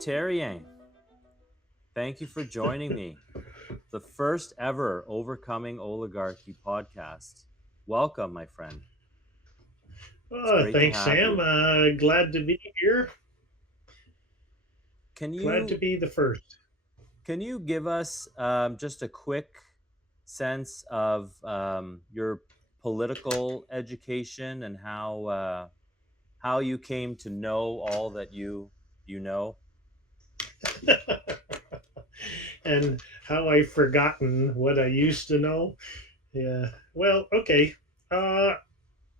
Gerry Therrien, thank you for joining me. The first ever Overcoming Oligarchy podcast. Welcome, my friend. It's great to Thanks, have Sam. you. Glad to be here. Can Glad to you be the first. can you give us just a quick sense of your political education and how you came to know all that you know? And how I've forgotten what I used to know. Yeah. Well, okay. Uh,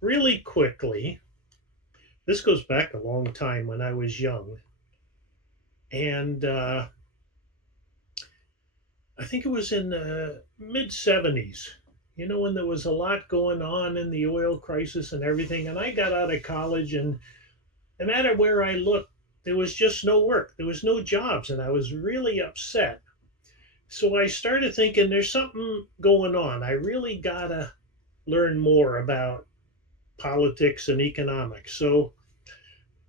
Really quickly, this goes back a long time when I was young. And I think it was in the mid 70s, when there was a lot going on in the oil crisis and everything. And I got out of college, and no matter where I looked, there was just no work. There was no jobs. And I was really upset. So I started thinking there's something going on. I really got to learn more about politics and economics. So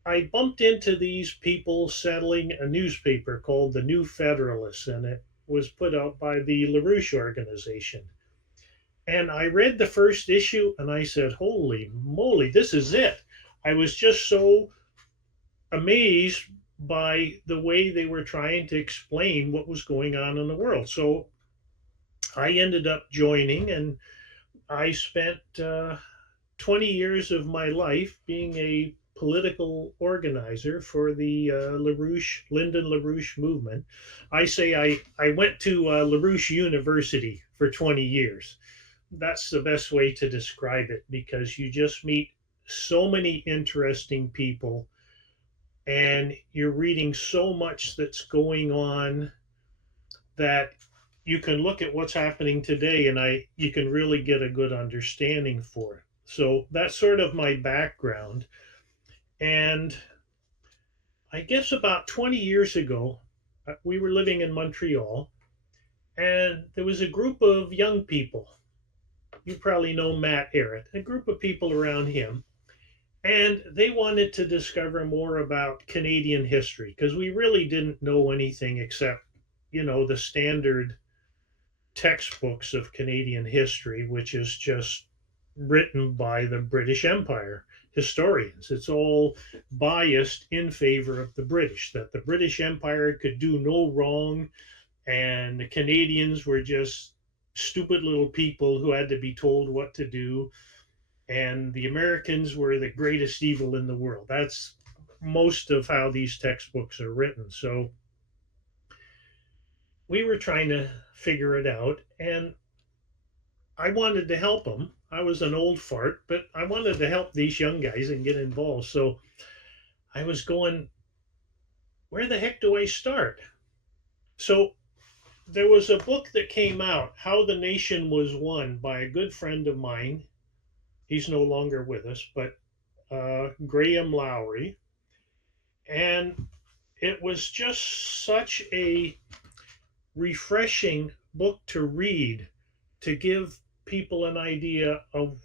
I bumped into these people settling a newspaper called the New Federalist, and it was put out by the LaRouche organization. And I read the first issue and I said, holy moly, this is it. I was just so amazed by the way they were trying to explain what was going on in the world. So I ended up joining, and I spent 20 years of my life being a political organizer for the Lyndon LaRouche movement. I went to LaRouche University for 20 years. That's the best way to describe it, because you just meet so many interesting people, and you're reading so much that's going on that you can look at what's happening today, and I you can really get a good understanding for it. So that's sort of my background. And I guess about 20 years ago, we were living in Montreal, and there was a group of young people. You probably know Matt Arrett, a group of people around him. And they wanted to discover more about Canadian history, because we really didn't know anything except, the standard textbooks of Canadian history, which is just written by the British Empire historians. It's all biased in favor of the British, that the British Empire could do no wrong, and the Canadians were just stupid little people who had to be told what to do, and the Americans were the greatest evil in the world. That's most of how these textbooks are written. So we were trying to figure it out, and I wanted to help them. I was an old fart, but I wanted to help these young guys and get involved. So I was going, where the heck do I start? So there was a book that came out, How the Nation Was Won, by a good friend of mine. He's no longer with us, but Graham Lowry. And it was just such a refreshing book to read, to give people an idea of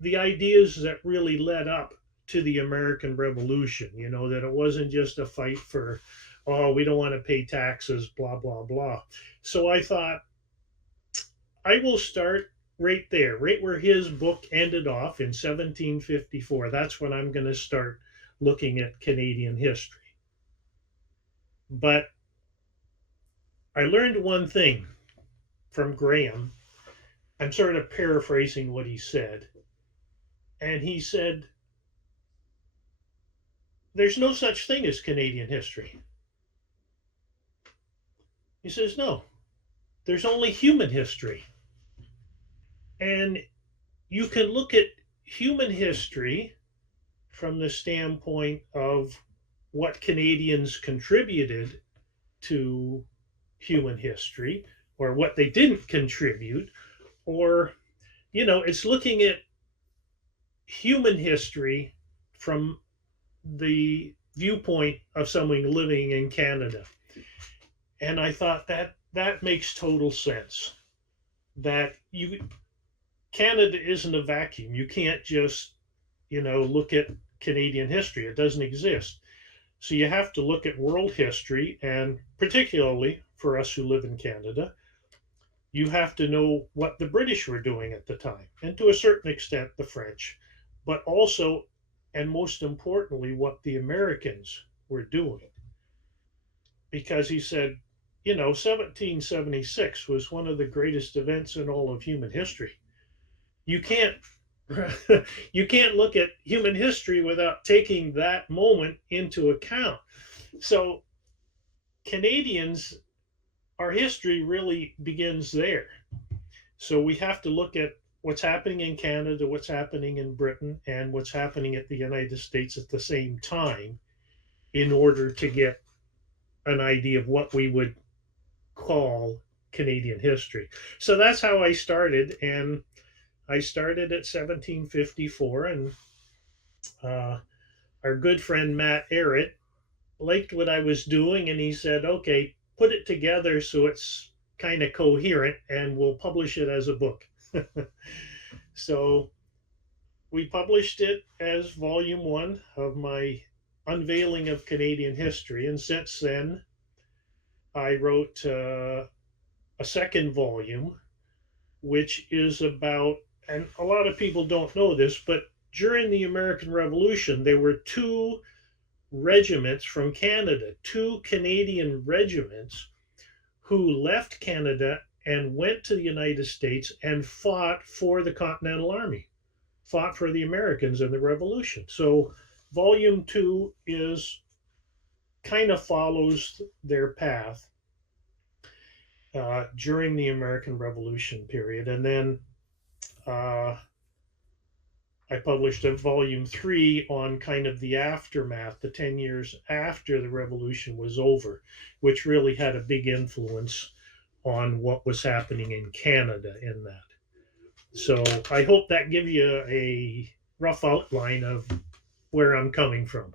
the ideas that really led up to the American Revolution. That it wasn't just a fight for, oh, we don't want to pay taxes, blah, blah, blah. So I thought, I will start right there, right where his book ended off in 1754. That's when I'm going to start looking at Canadian history. But I learned one thing from Graham. I'm sort of paraphrasing what he said. And he said, there's no such thing as Canadian history. He says, no, there's only human history. And you can look at human history from the standpoint of what Canadians contributed to human history, or what they didn't contribute, or, it's looking at human history from the viewpoint of someone living in Canada. And I thought that makes total sense. That you Canada isn't a vacuum. You can't just, look at Canadian history. It doesn't exist. So you have to look at world history, and particularly for us who live in Canada, you have to know what the British were doing at the time, and to a certain extent, the French, but also, and most importantly, what the Americans were doing. Because he said, 1776 was one of the greatest events in all of human history. You can't you can't look at human history without taking that moment into account. So Canadians, our history really begins there. So we have to look at what's happening in Canada, what's happening in Britain, and what's happening at the United States at the same time in order to get an idea of what we would call Canadian history. So that's how I started, and I started at 1754, and uh, our good friend Matt Arrett liked what I was doing, and he said, "Okay, put it together so it's kind of coherent, and we'll publish it as a book." So we published it as volume one of my Unveiling of Canadian History, and since then I wrote a second volume, which is about, and a lot of people don't know this, but during the American Revolution, there were two regiments from Canada, two Canadian regiments who left Canada and went to the United States and fought for the Continental Army, fought for the Americans in the Revolution. So, volume two is kind of follows their path during the American Revolution period. And then uh, I published a volume three on kind of the aftermath, the 10 years after the revolution was over, which really had a big influence on what was happening in Canada in that. So I hope that gives you a rough outline of where I'm coming from.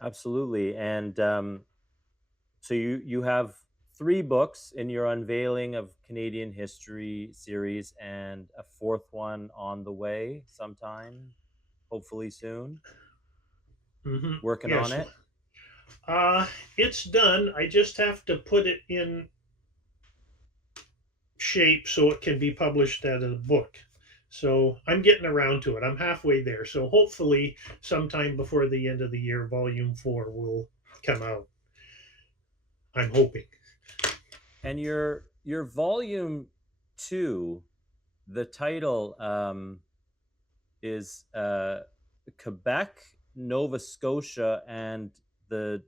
Absolutely. And so you have three books in your Unveiling of Canadian History series, and a fourth one on the way sometime, hopefully soon. Working on Yes, it. it's done. I just have to put it in shape so it can be published as a book. So I'm getting around to it. I'm halfway there. So hopefully, sometime before the end of the year, volume four will come out. I'm hoping. And your volume two, the title is Quebec, Nova Scotia, and the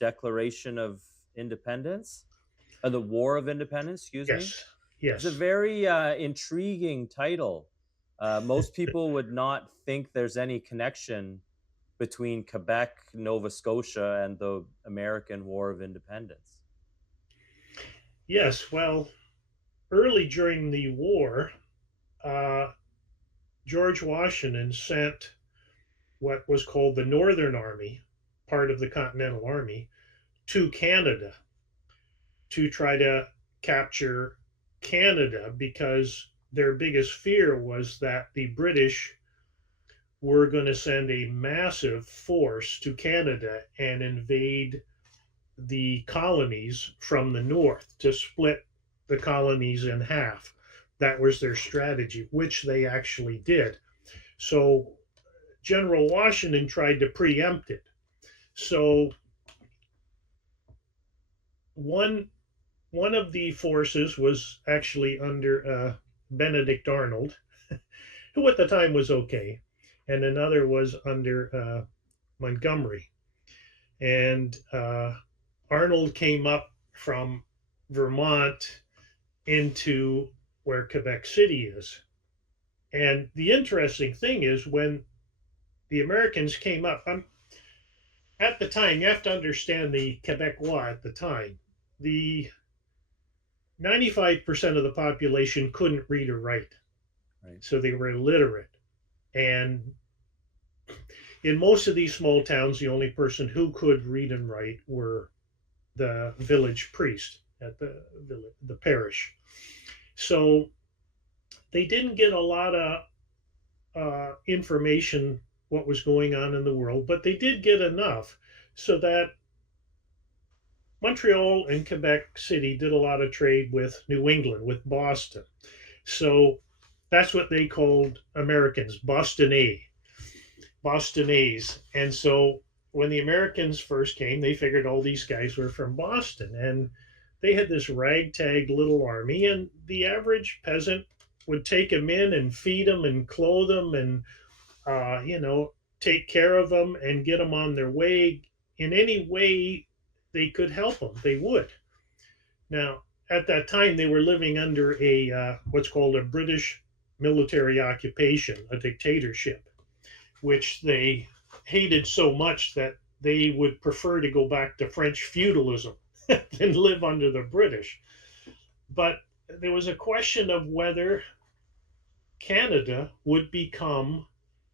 Declaration of Independence, the War of Independence. Excuse me. Yes. It's a Yes. very intriguing title. Most people would not think there's any connection between Quebec, Nova Scotia, and the American War of Independence. Yes. Well, early during the war, uh, George Washington sent what was called the Northern Army, part of the Continental Army, to Canada to try to capture Canada because their biggest fear was that the British were going to send a massive force to Canada and invade the colonies from the north to split the colonies in half. That was their strategy, which they actually did. So General Washington tried to preempt it. So one one of the forces was actually under Benedict Arnold, who at the time was okay, and another was under Montgomery. And Arnold came up from Vermont into where Quebec City is. And the interesting thing is when the Americans came up, at the time, you have to understand the Quebecois at the time. The 95% of the population couldn't read or write, Right. so they were illiterate. And in most of these small towns, the only person who could read and write were the village priest at the parish. So they didn't get a lot of information what was going on in the world, but they did get enough so that Montreal and Quebec City did a lot of trade with New England, with Boston. So that's what they called Americans, Bostonese. And so when the Americans first came, they figured all these guys were from Boston. And they had this ragtag little army, and the average peasant would take them in and feed them and clothe them and, take care of them and get them on their way in any way they could help them. They would. Now, at that time, they were living under a what's called a British military occupation, a dictatorship, which they hated so much that they would prefer to go back to French feudalism than live under the British. But there was a question of whether Canada would become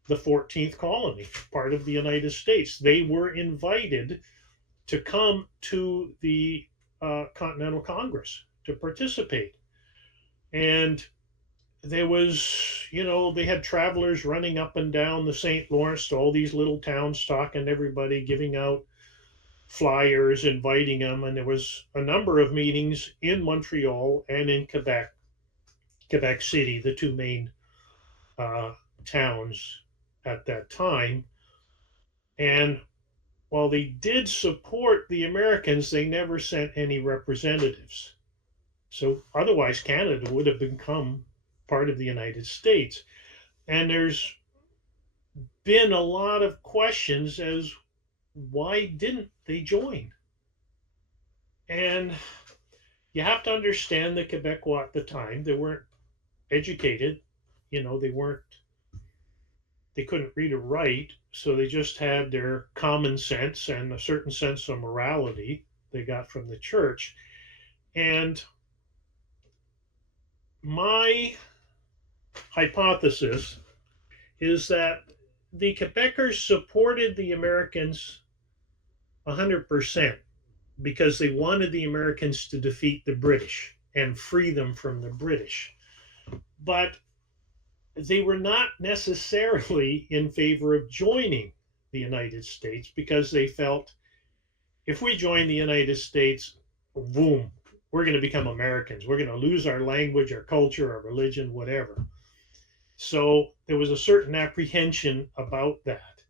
the 14th colony, part of the United States. They were invited to come to the Continental Congress to participate. And there was, they had travelers running up and down the St. Lawrence to all these little towns, talking to everybody, giving out flyers, inviting them. And there was a number of meetings in Montreal and in Quebec City, the two main uh, towns at that time. And while they did support the Americans, they never sent any representatives. So otherwise, Canada would have become part of the United States. And there's been a lot of questions as why didn't they join? And you have to understand the Quebecois at the time, they weren't educated, they weren't, they couldn't read or write, so they just had their common sense and a certain sense of morality they got from the church. And my hypothesis is that the Quebecers supported the Americans 100% because they wanted the Americans to defeat the British and free them from the British. But they were not necessarily in favor of joining the United States because they felt if we join the United States, boom, we're going to become Americans. We're going to lose our language, our culture, our religion, whatever. So there was a certain apprehension about that.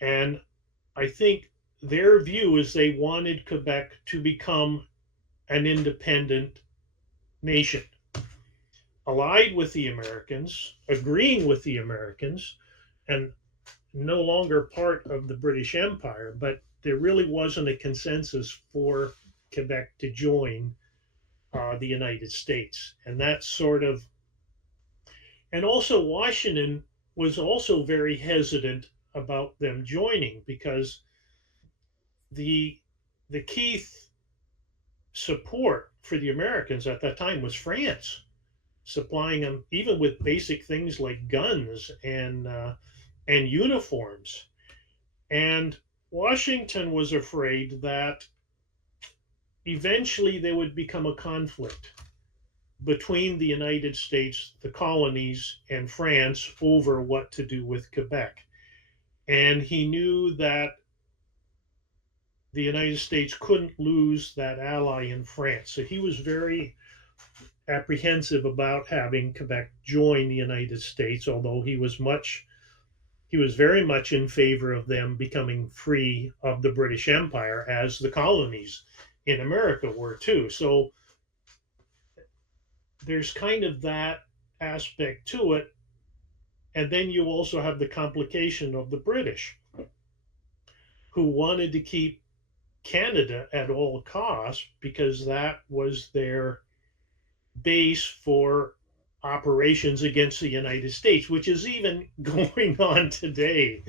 And I think their view is they wanted Quebec to become an independent nation, allied with the Americans, agreeing with the Americans, and no longer part of the British Empire. But there really wasn't a consensus for Quebec to join the United States. And that's sort of, and also Washington was also very hesitant about them joining because the the key support for the Americans at that time was France, supplying them even with basic things like guns and uniforms. And Washington was afraid that eventually there would become a conflict between the United States, the colonies, and France over what to do with Quebec. And he knew that the United States couldn't lose that ally in France. So he was very apprehensive about having Quebec join the United States, although he was very much in favor of them becoming free of the British Empire, as the colonies in America were too. So there's kind of that aspect to it. And then you also have the complication of the British, who wanted to keep Canada at all costs because that was their base for operations against the United States, which is even going on today.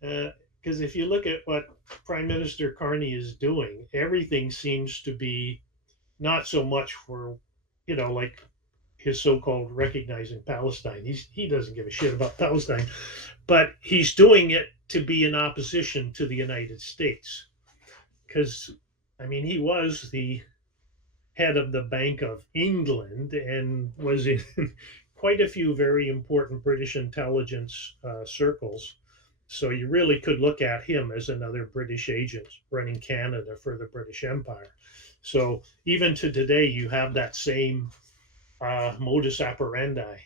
Because if you look at what Prime Minister Carney is doing, everything seems to be not so much for, like his so-called recognizing Palestine. He doesn't give a shit about Palestine, but he's doing it to be in opposition to the United States. Because, I mean, he was the head of the Bank of England and was in quite a few very important British intelligence circles. So you really could look at him as another British agent running Canada for the British Empire. So even to today, you have that same modus operandi.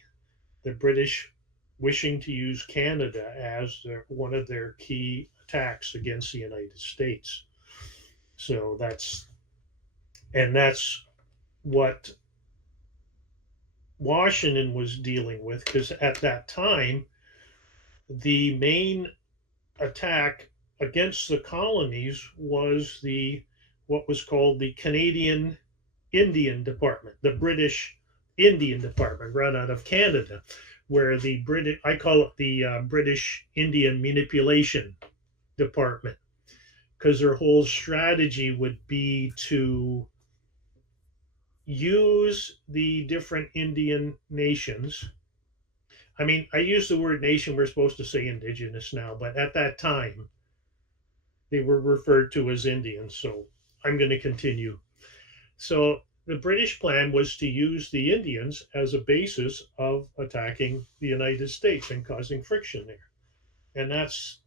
The British wishing to use Canada as one of their key attacks against the United States. So that's what Washington was dealing with, because at that time the main attack against the colonies was the what was called the Canadian Indian Department, the British Indian Department, run out of Canada, where the British, I call it the British Indian Manipulation Department, because their whole strategy would be to use the different Indian nations. I mean, I use the word nation, we're supposed to say indigenous now, but at that time, they were referred to as Indians. So I'm going to continue. So the British plan was to use the Indians as a basis of attacking the United States and causing friction there. And that's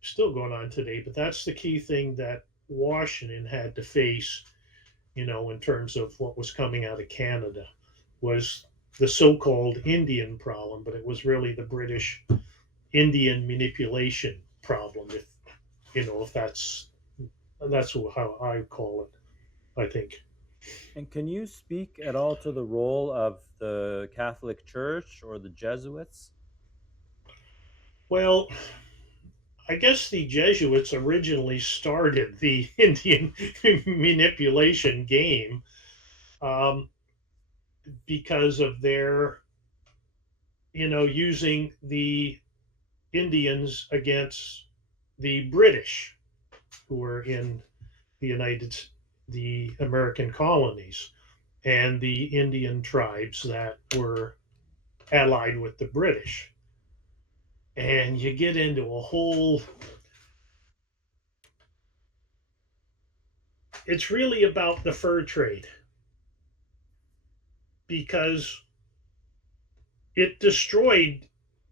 still going on today, but that's the key thing that Washington had to face, in terms of what was coming out of Canada, was the so-called Indian problem, but it was really the British Indian manipulation problem, if that's how I call it, I think. And can you speak at all to the role of the Catholic Church or the Jesuits? Well, I guess the Jesuits originally started the Indian manipulation game, um, because of their, using the Indians against the British who were in the the American colonies, and the Indian tribes that were allied with the British. And you get into a whole, it's really about the fur trade, because it destroyed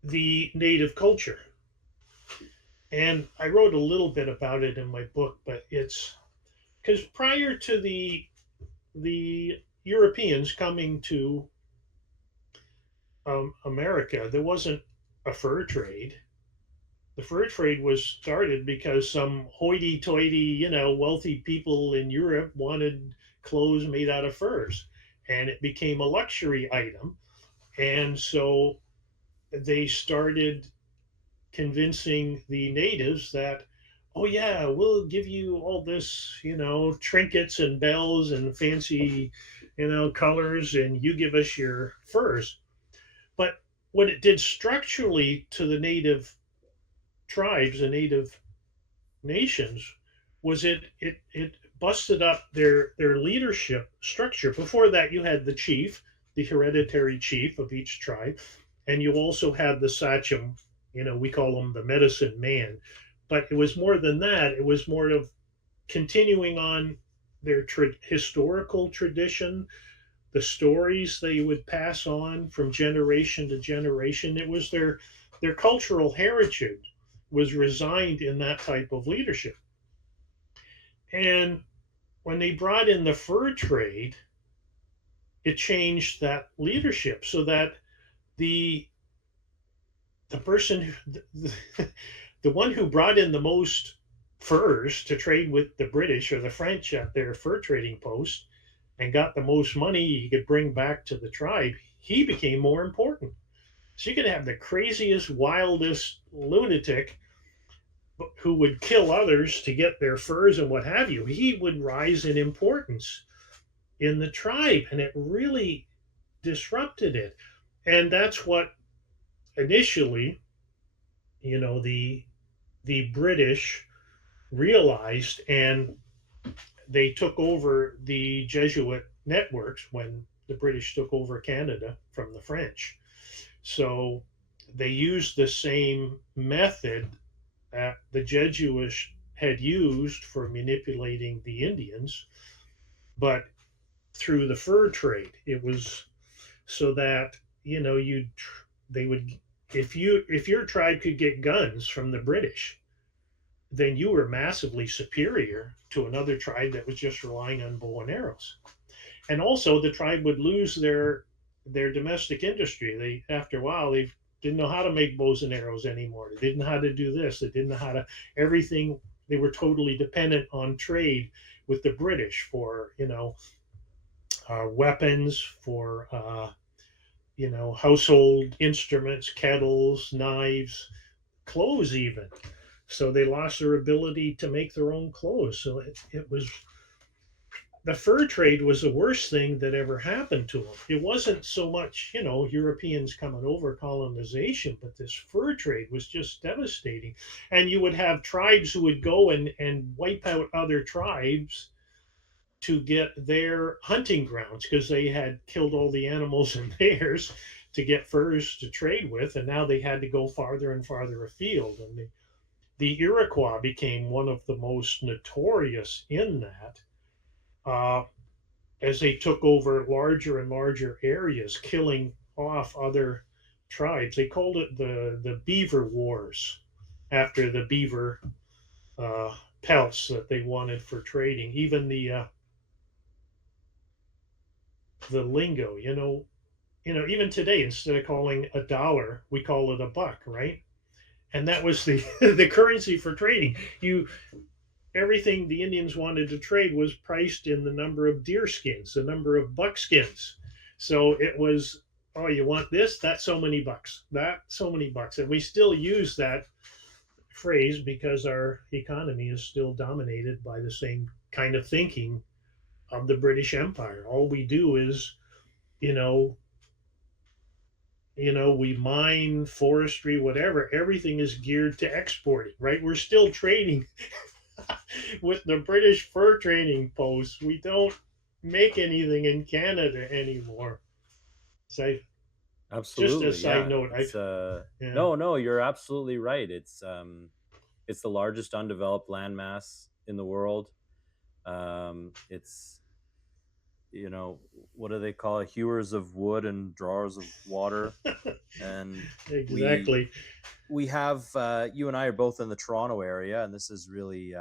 the native culture. And I wrote a little bit about it in my book, but it's because prior to the Europeans coming to America, there wasn't a fur trade. The fur trade was started because some hoity-toity, wealthy people in Europe wanted clothes made out of furs, and it became a luxury item. And so they started convincing the natives that, oh yeah, we'll give you all this, trinkets and bells and fancy, colors, and you give us your furs. But what it did structurally to the native tribes and native nations was it busted up their leadership structure. Before that, you had the chief, the hereditary chief of each tribe, and you also had the sachem. We call him the medicine man, but it was more than that. It was more of continuing on their historical tradition, the stories they would pass on from generation to generation. It was their cultural heritage was resigned in that type of leadership. And when they brought in the fur trade, it changed that leadership, so that the the person the one who brought in the most furs to trade with the British or the French at their fur trading post and got the most money he could bring back to the tribe, he became more important. So you could have the craziest, wildest lunatic who would kill others to get their furs and what have you. He would rise in importance in the tribe, and it really disrupted it. And that's what initially, the British realized, and they took over the Jesuit networks when the British took over Canada from the French. So they used the same method that the Jesuits had used for manipulating the Indians, but through the fur trade. It was so that you they would, if your tribe could get guns from the British, then you were massively superior to another tribe that was just relying on bow and arrows. And also the tribe would lose their domestic industry. They, after a while, they didn't know how to make bows and arrows anymore. They didn't know how to do this. They didn't know how to everything. They were totally dependent on trade with the British for weapons, for household instruments, kettles, knives, clothes, even. So they lost their ability to make their own clothes. So it was the fur trade was the worst thing that ever happened to them. It wasn't so much, Europeans coming over, colonization, but this fur trade was just devastating. And you would have tribes who would go and wipe out other tribes to get their hunting grounds because they had killed all the animals and theirs to get furs to trade with. And now they had to go farther and farther afield. And the Iroquois became one of the most notorious in that. Uh, as they took over larger and larger areas, killing off other tribes. They called it the Beaver Wars after the beaver pelts that they wanted for trading. Even the lingo, even today, instead of calling a dollar, we call it a buck, right? And that was the the currency for trading. You Everything the Indians wanted to trade was priced in the number of deer skins, the number of buck skins. So it was, oh, you want this? That's so many bucks. That so many bucks. And we still use that phrase because our economy is still dominated by the same kind of thinking of the British Empire. All we do is, you know, we mine, forestry, whatever. Everything is geared to exporting, right? We're still trading with the British fur trading posts. We don't make anything in Canada anymore. So just a Absolutely, side yeah. note, It's yeah, no, no, you're absolutely right. It's the largest undeveloped landmass in the world. It's what do they call it? Hewers of wood and drawers of water. And we exactly. we have you and I are both in the Toronto area, and this is really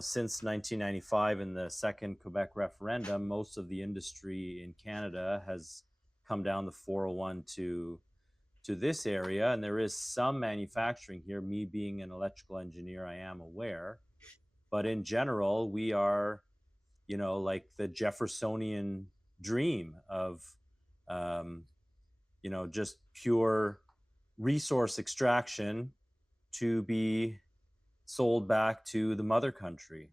since 1995 in the second Quebec referendum, most of the industry in Canada has come down the 401 to this area, and there is some manufacturing here. Me being an electrical engineer, I am aware, but in general, we are like the Jeffersonian dream of um, just pure resource extraction to be sold back to the mother country.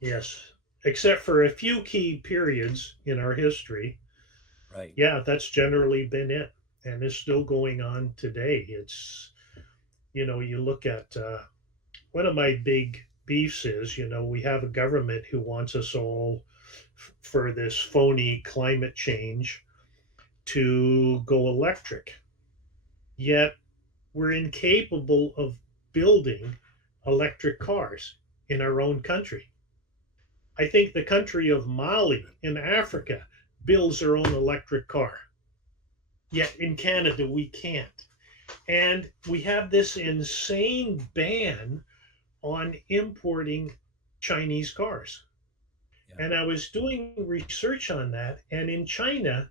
Yes. Except for a few key periods in our history. Right. Yeah, that's generally been it. And it's still going on today. You look at one of my big beefs is, we have a government who wants us all for this phony climate change to go electric. Yet we're incapable of building electric cars in our own country. I think the country of Mali in Africa builds their own electric car. Yet in Canada, we can't. And we have this insane ban on importing Chinese cars. Yeah. And I was doing research on that. And in China,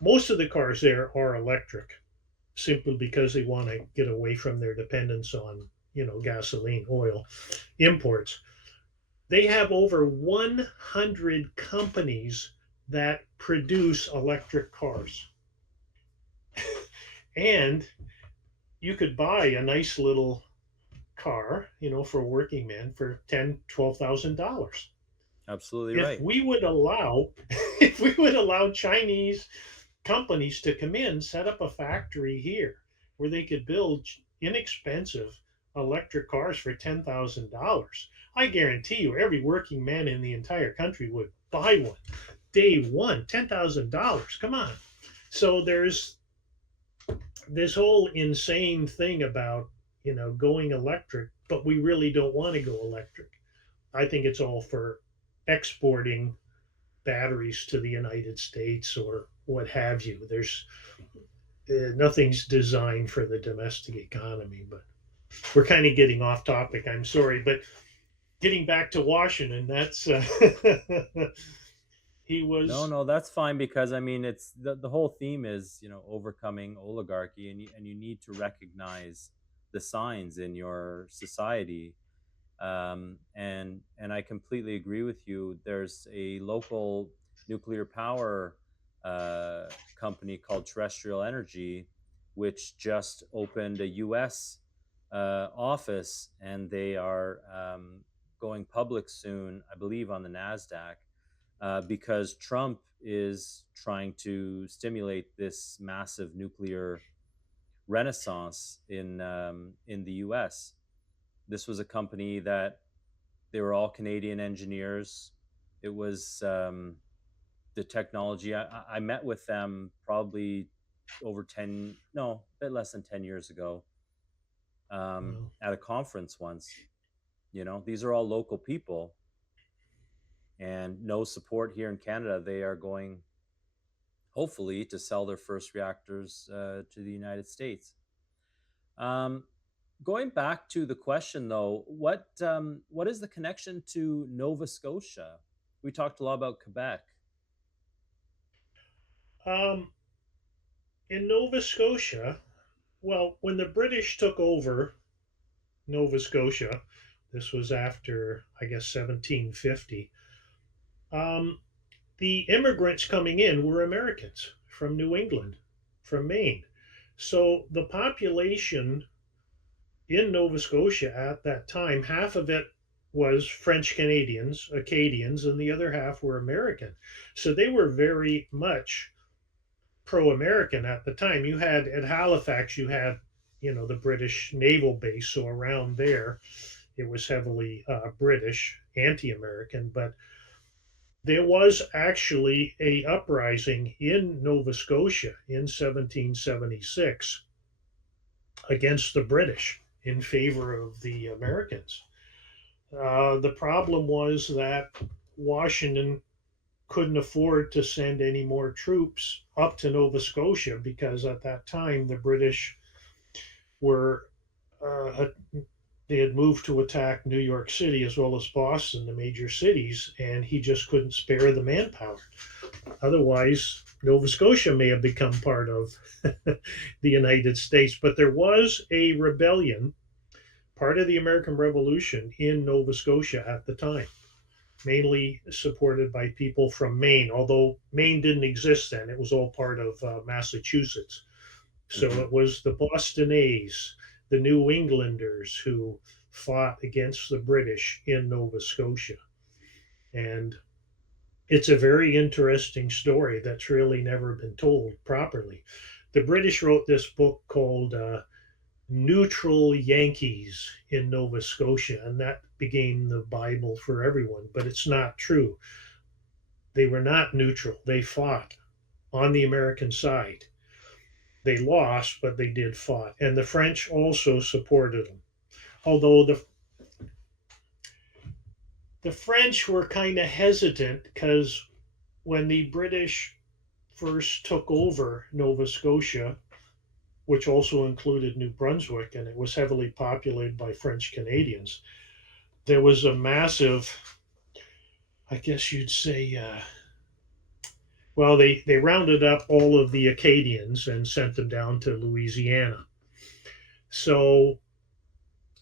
most of the cars there are electric simply because they want to get away from their dependence on, gasoline, oil imports. They have over 100 companies that produce electric cars. And you could buy a nice little car, for a working man for $10,000, $12,000. Absolutely If right. we would allow, if we would allow Chinese companies to come in, set up a factory here where they could build inexpensive electric cars for $10,000, I guarantee you every working man in the entire country would buy one. Day one, $10,000. Come on. So there's this whole insane thing about, going electric, but we really don't want to go electric. I think it's all for exporting batteries to the United States or what have you. There's nothing's designed for the domestic economy, but we're kind of getting off topic. I'm sorry, but getting back to Washington, that's he No, was no, that's fine because I mean it's the whole theme is, overcoming oligarchy, and you need to recognize the signs in your society. And I completely agree with you. There's a local nuclear power company called Terrestrial Energy, which just opened a U.S. Office, and they are going public soon, I believe, on the Nasdaq, because Trump is trying to stimulate this massive nuclear renaissance in the U.S. This was a company that they were all Canadian engineers. It was the technology. I met with them probably over 10, no, a bit less than 10 years ago, well, at a conference once. These are all local people, and no support here in Canada. They are going, hopefully, to sell their first reactors to the United States. Um, Going back to the question, though, what is the connection to Nova Scotia? We talked a lot about Quebec. um, in Nova Scotia. Well, when the British took over Nova Scotia, this was after I guess 1750. Um, the immigrants coming in were Americans from New England, from Maine. So the population in Nova Scotia at that time, half of it was French Canadians, Acadians, and the other half were American. So they were very much pro American at the time. You had at Halifax, you had, the British naval base. So around there, it was heavily British, anti American. But there was actually a uprising in Nova Scotia in 1776 against the British in favor of the Americans. The problem was that Washington couldn't afford to send any more troops up to Nova Scotia because at that time the British were they had moved to attack New York City as well as Boston, the major cities, and he just couldn't spare the manpower. Otherwise, Nova Scotia may have become part of the United States. But there was a rebellion, part of the American Revolution, in Nova Scotia at the time, mainly supported by people from Maine, although Maine didn't exist then. It was all part of Massachusetts. So Hmm. it was the Bostonnais, the New Englanders who fought against the British in Nova Scotia. And it's a very interesting story that's really never been told properly. The British wrote this book called Neutral Yankees in Nova Scotia, and that became the Bible for everyone. But it's not true. They were not neutral, they fought on the American side. They lost, but they did fight. And the French also supported them. Although the French were kind of hesitant because when the British first took over Nova Scotia, which also included New Brunswick, and it was heavily populated by French Canadians, there was a massive, I guess you'd say, well, they rounded up all of the Acadians and sent them down to Louisiana. So,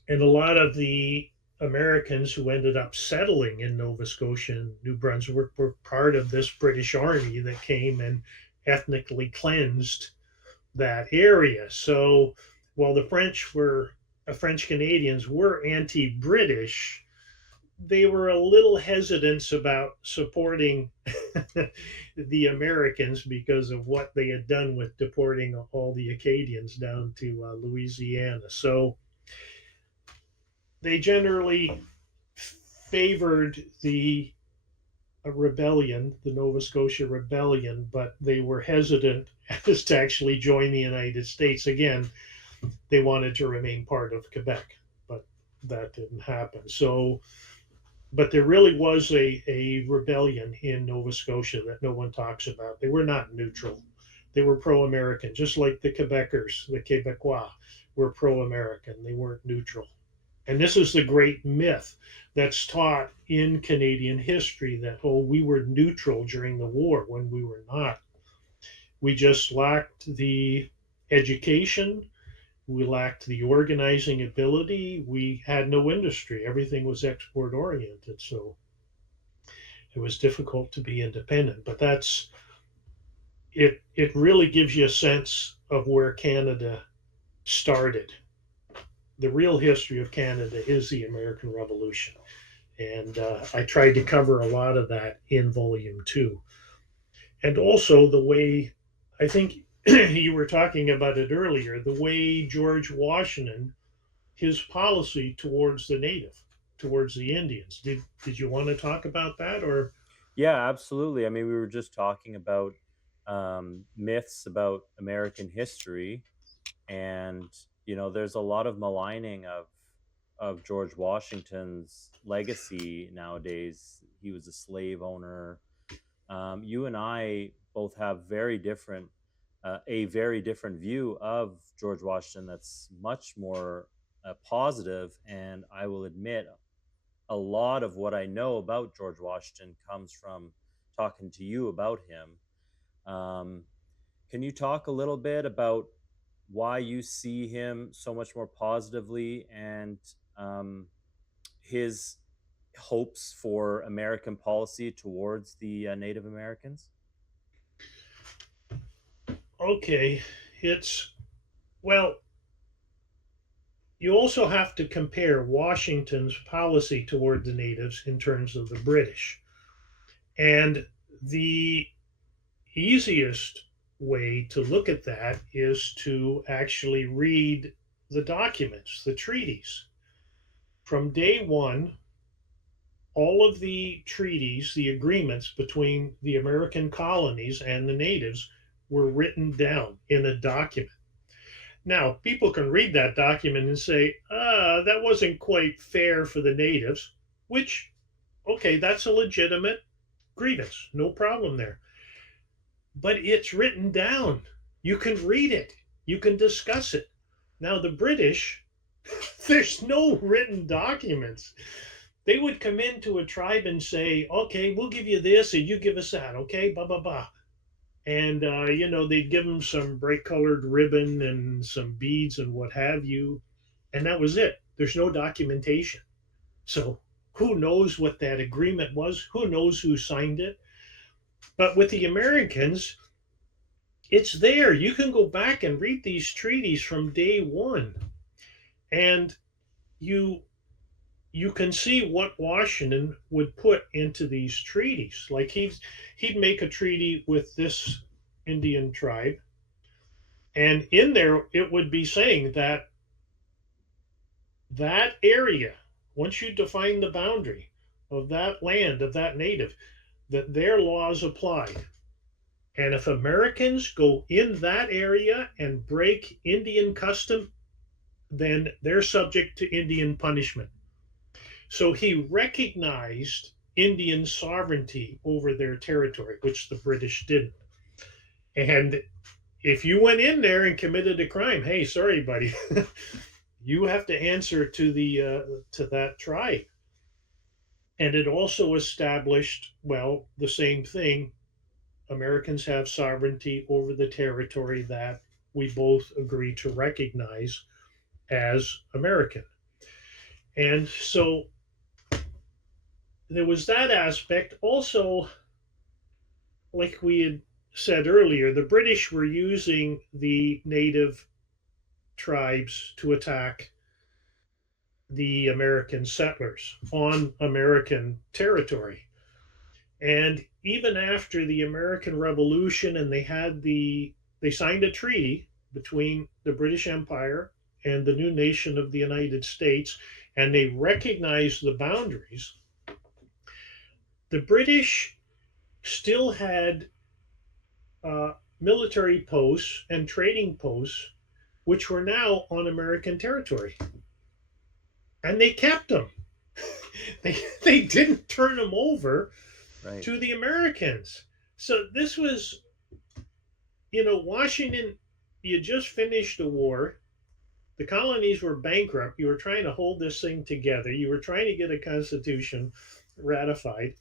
and a lot of the Americans who ended up settling in Nova Scotia and New Brunswick were part of this British army that came and ethnically cleansed that area. So while the French Canadians were anti-British, they were a little hesitant about supporting the Americans because of what they had done with deporting all the Acadians down to Louisiana. So they generally favored the rebellion, the Nova Scotia Rebellion, but they were hesitant as to actually join the United States. Again, they wanted to remain part of Quebec, but that didn't happen. So But there really was a rebellion in Nova Scotia that no one talks about. They were not neutral. They were pro-American, just like the Quebecers, the Quebecois were pro-American. They weren't neutral. And this is the great myth that's taught in Canadian history that, oh, we were neutral during the war when we were not. We just lacked the education, we lacked the organizing ability, we had no industry. Everything was export oriented. So it was difficult to be independent. But that's it really gives you a sense of where Canada started. The real history of Canada is the American Revolution. And I tried to cover a lot of that in volume two. And also the way, I think you were talking about it earlier, the way George Washington, his policy towards the native, towards the Indians. Did you want to talk about that or? Yeah, absolutely. I mean, we were just talking about myths about American history, and there's a lot of maligning of George Washington's legacy nowadays. He was a slave owner. You and I both have a very different view of George Washington that's much more positive. And I will admit, a lot of what I know about George Washington comes from talking to you about him. Um, can you talk a little bit about why you see him so much more positively, and um, his hopes for American policy towards the Native Americans? Okay, it's, well, you also have to compare Washington's policy toward the natives in terms of the British. And the easiest way to look at that is to actually read the documents, the treaties. From day one, all of the treaties, the agreements between the American colonies and the natives were written down in a document. Now, people can read that document and say, that wasn't quite fair for the natives, which, okay, that's a legitimate grievance. No problem there. But it's written down. You can read it, you can discuss it. Now, the British, there's no written documents. They would come into a tribe and say, okay, we'll give you this and you give us that. Okay, blah, blah, blah. And, they'd give them some bright colored ribbon and some beads and what have you. And that was it. There's no documentation. So who knows what that agreement was? Who knows who signed it? But with the Americans, it's there. You can go back and read these treaties from day one. And you you can see what Washington would put into these treaties. Like he'd make a treaty with this Indian tribe, and in there it would be saying that that area, once you define the boundary of that land of that native, that their laws apply. And if Americans go in that area and break Indian custom, then they're subject to Indian punishment. So he recognized Indian sovereignty over their territory, which the British didn't. And if you went in there and committed a crime, hey, sorry, buddy, you have to answer to that tribe. And it also established, well, the same thing. Americans have sovereignty over the territory that we both agree to recognize as American. And so there was that aspect. Also, like we had said earlier, the British were using the native tribes to attack the American settlers on American territory. And even after the American Revolution, and they signed a treaty between the British Empire and the new nation of the United States, and they recognized the boundaries. The British still had military posts and trading posts, which were now on American territory, and they kept them. they didn't turn them over Right. to the Americans. So this was, Washington, you just finished the war. The colonies were bankrupt. You were trying to hold this thing together. You were trying to get a constitution ratified.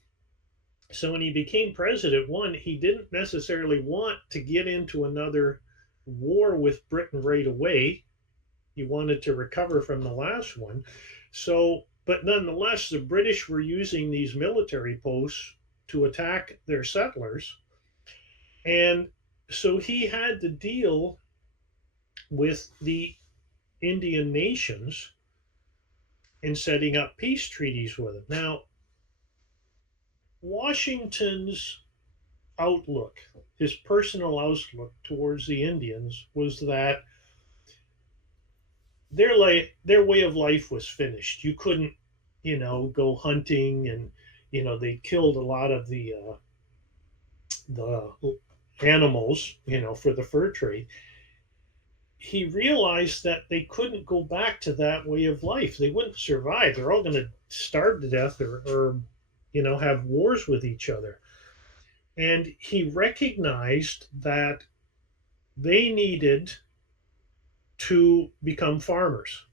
So when he became president, one, he didn't necessarily want to get into another war with Britain right away. He wanted to recover from the last one. So, but nonetheless, the British were using these military posts to attack their settlers. And so he had to deal with the Indian nations in setting up peace treaties with them. Now, Washington's outlook, his personal outlook towards the Indians was that their way of life was finished. You couldn't, go hunting, and they killed a lot of the animals, for the fur trade. He realized that they couldn't go back to that way of life. They wouldn't survive. They're all going to starve to death, or have wars with each other. And he recognized that they needed to become farmers.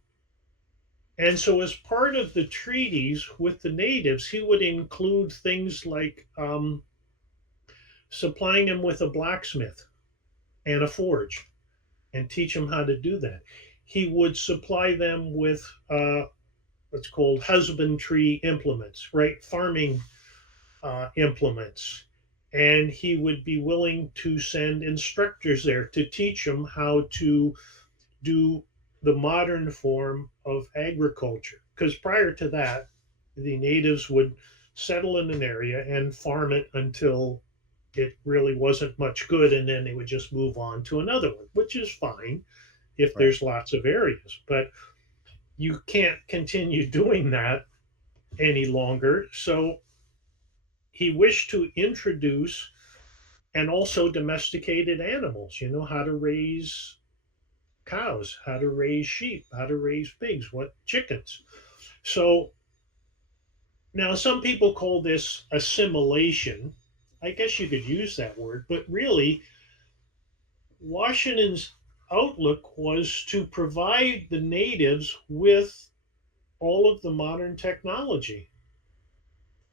And so, as part of the treaties with the natives, he would include things like supplying them with a blacksmith and a forge, and teach them how to do that. He would supply them with what's called husbandry implements, right? Farming implements. And he would be willing to send instructors there to teach them how to do the modern form of agriculture. Because prior to that, the natives would settle in an area and farm it until it really wasn't much good, and then they would just move on to another one, which is fine if Right. there's lots of areas. But you can't continue doing that any longer. So he wished to introduce and also domesticated animals, how to raise cows, how to raise sheep, how to raise pigs, what chickens. So now some people call this assimilation. I guess you could use that word, but really Washington's outlook was to provide the natives with all of the modern technology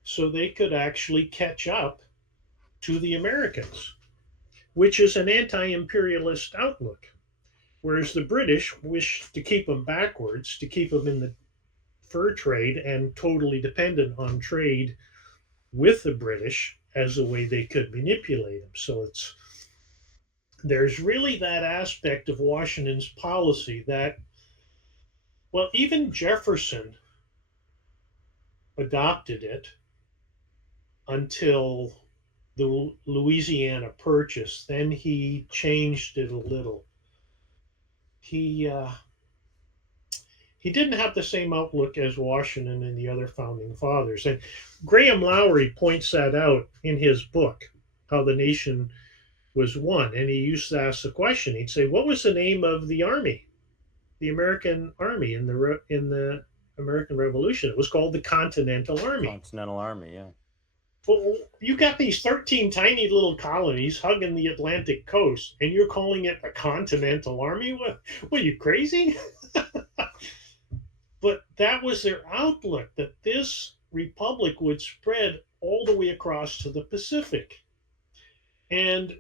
so they could actually catch up to the Americans, which is an anti imperialist outlook. Whereas the British wished to keep them backwards, to keep them in the fur trade and totally dependent on trade with the British as a way they could manipulate them. So there's really that aspect of Washington's policy that, well, even Jefferson adopted it until the Louisiana Purchase. Then he changed it a little. He uh, he didn't have the same outlook as Washington and the other founding fathers. And Graham Lowry points that out in his book, How the Nation Was Won. And he used to ask the question. He'd say, "What was the name of the army, the American army in the American Revolution?" It was called the Continental Army. Continental Army. Yeah. Well, you got these 13 tiny little colonies hugging the Atlantic coast, and you're calling it a Continental Army? What are you, crazy? But that was their outlook, that this republic would spread all the way across to the Pacific. And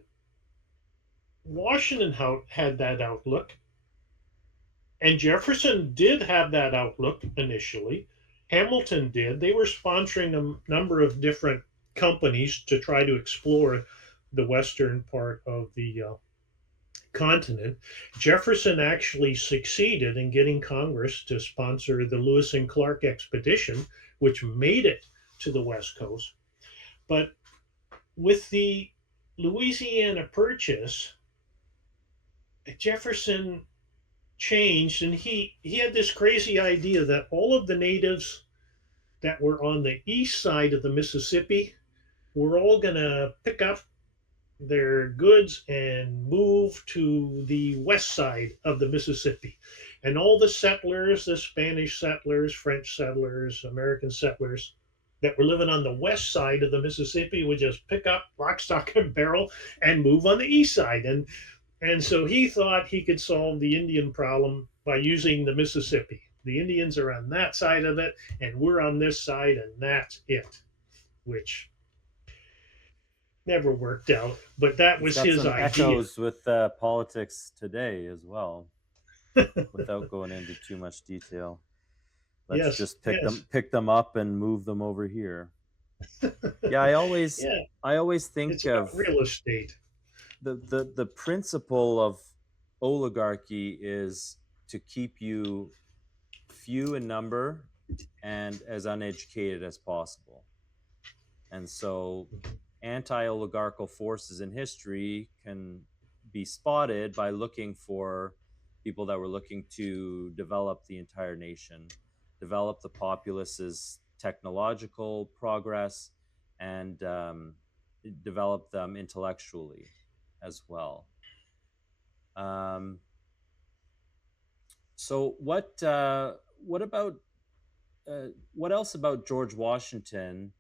Washington had that outlook, and Jefferson did have that outlook initially. Hamilton did. They were sponsoring a number of different companies to try to explore the western part of the continent. Jefferson actually succeeded in getting Congress to sponsor the Lewis and Clark expedition, which made it to the West Coast. But with the Louisiana Purchase, Jefferson changed, and he had this crazy idea that all of the natives that were on the east side of the Mississippi were all going to pick up their goods and move to the west side of the Mississippi. And all the settlers, the Spanish settlers, French settlers, American settlers that were living on the west side of the Mississippi would just pick up lock, stock, and barrel and move on the east side. And so he thought he could solve the Indian problem by using the Mississippi. The Indians are on that side of it, and we're on this side, and that's it, which never worked out. But that It's was got his some idea. echoes with politics today as well, without going into too much detail. Let's Yes, just yes, pick them up and move them over here. Yeah, I always yeah. I always It's think about of real estate. the principle of oligarchy is to keep you few in number and as uneducated as possible. And so anti oligarchical forces in history can be spotted by looking for people that were looking to develop the entire nation, develop the populace's technological progress, and develop them intellectually as well. Um, so, what about what else about George Washington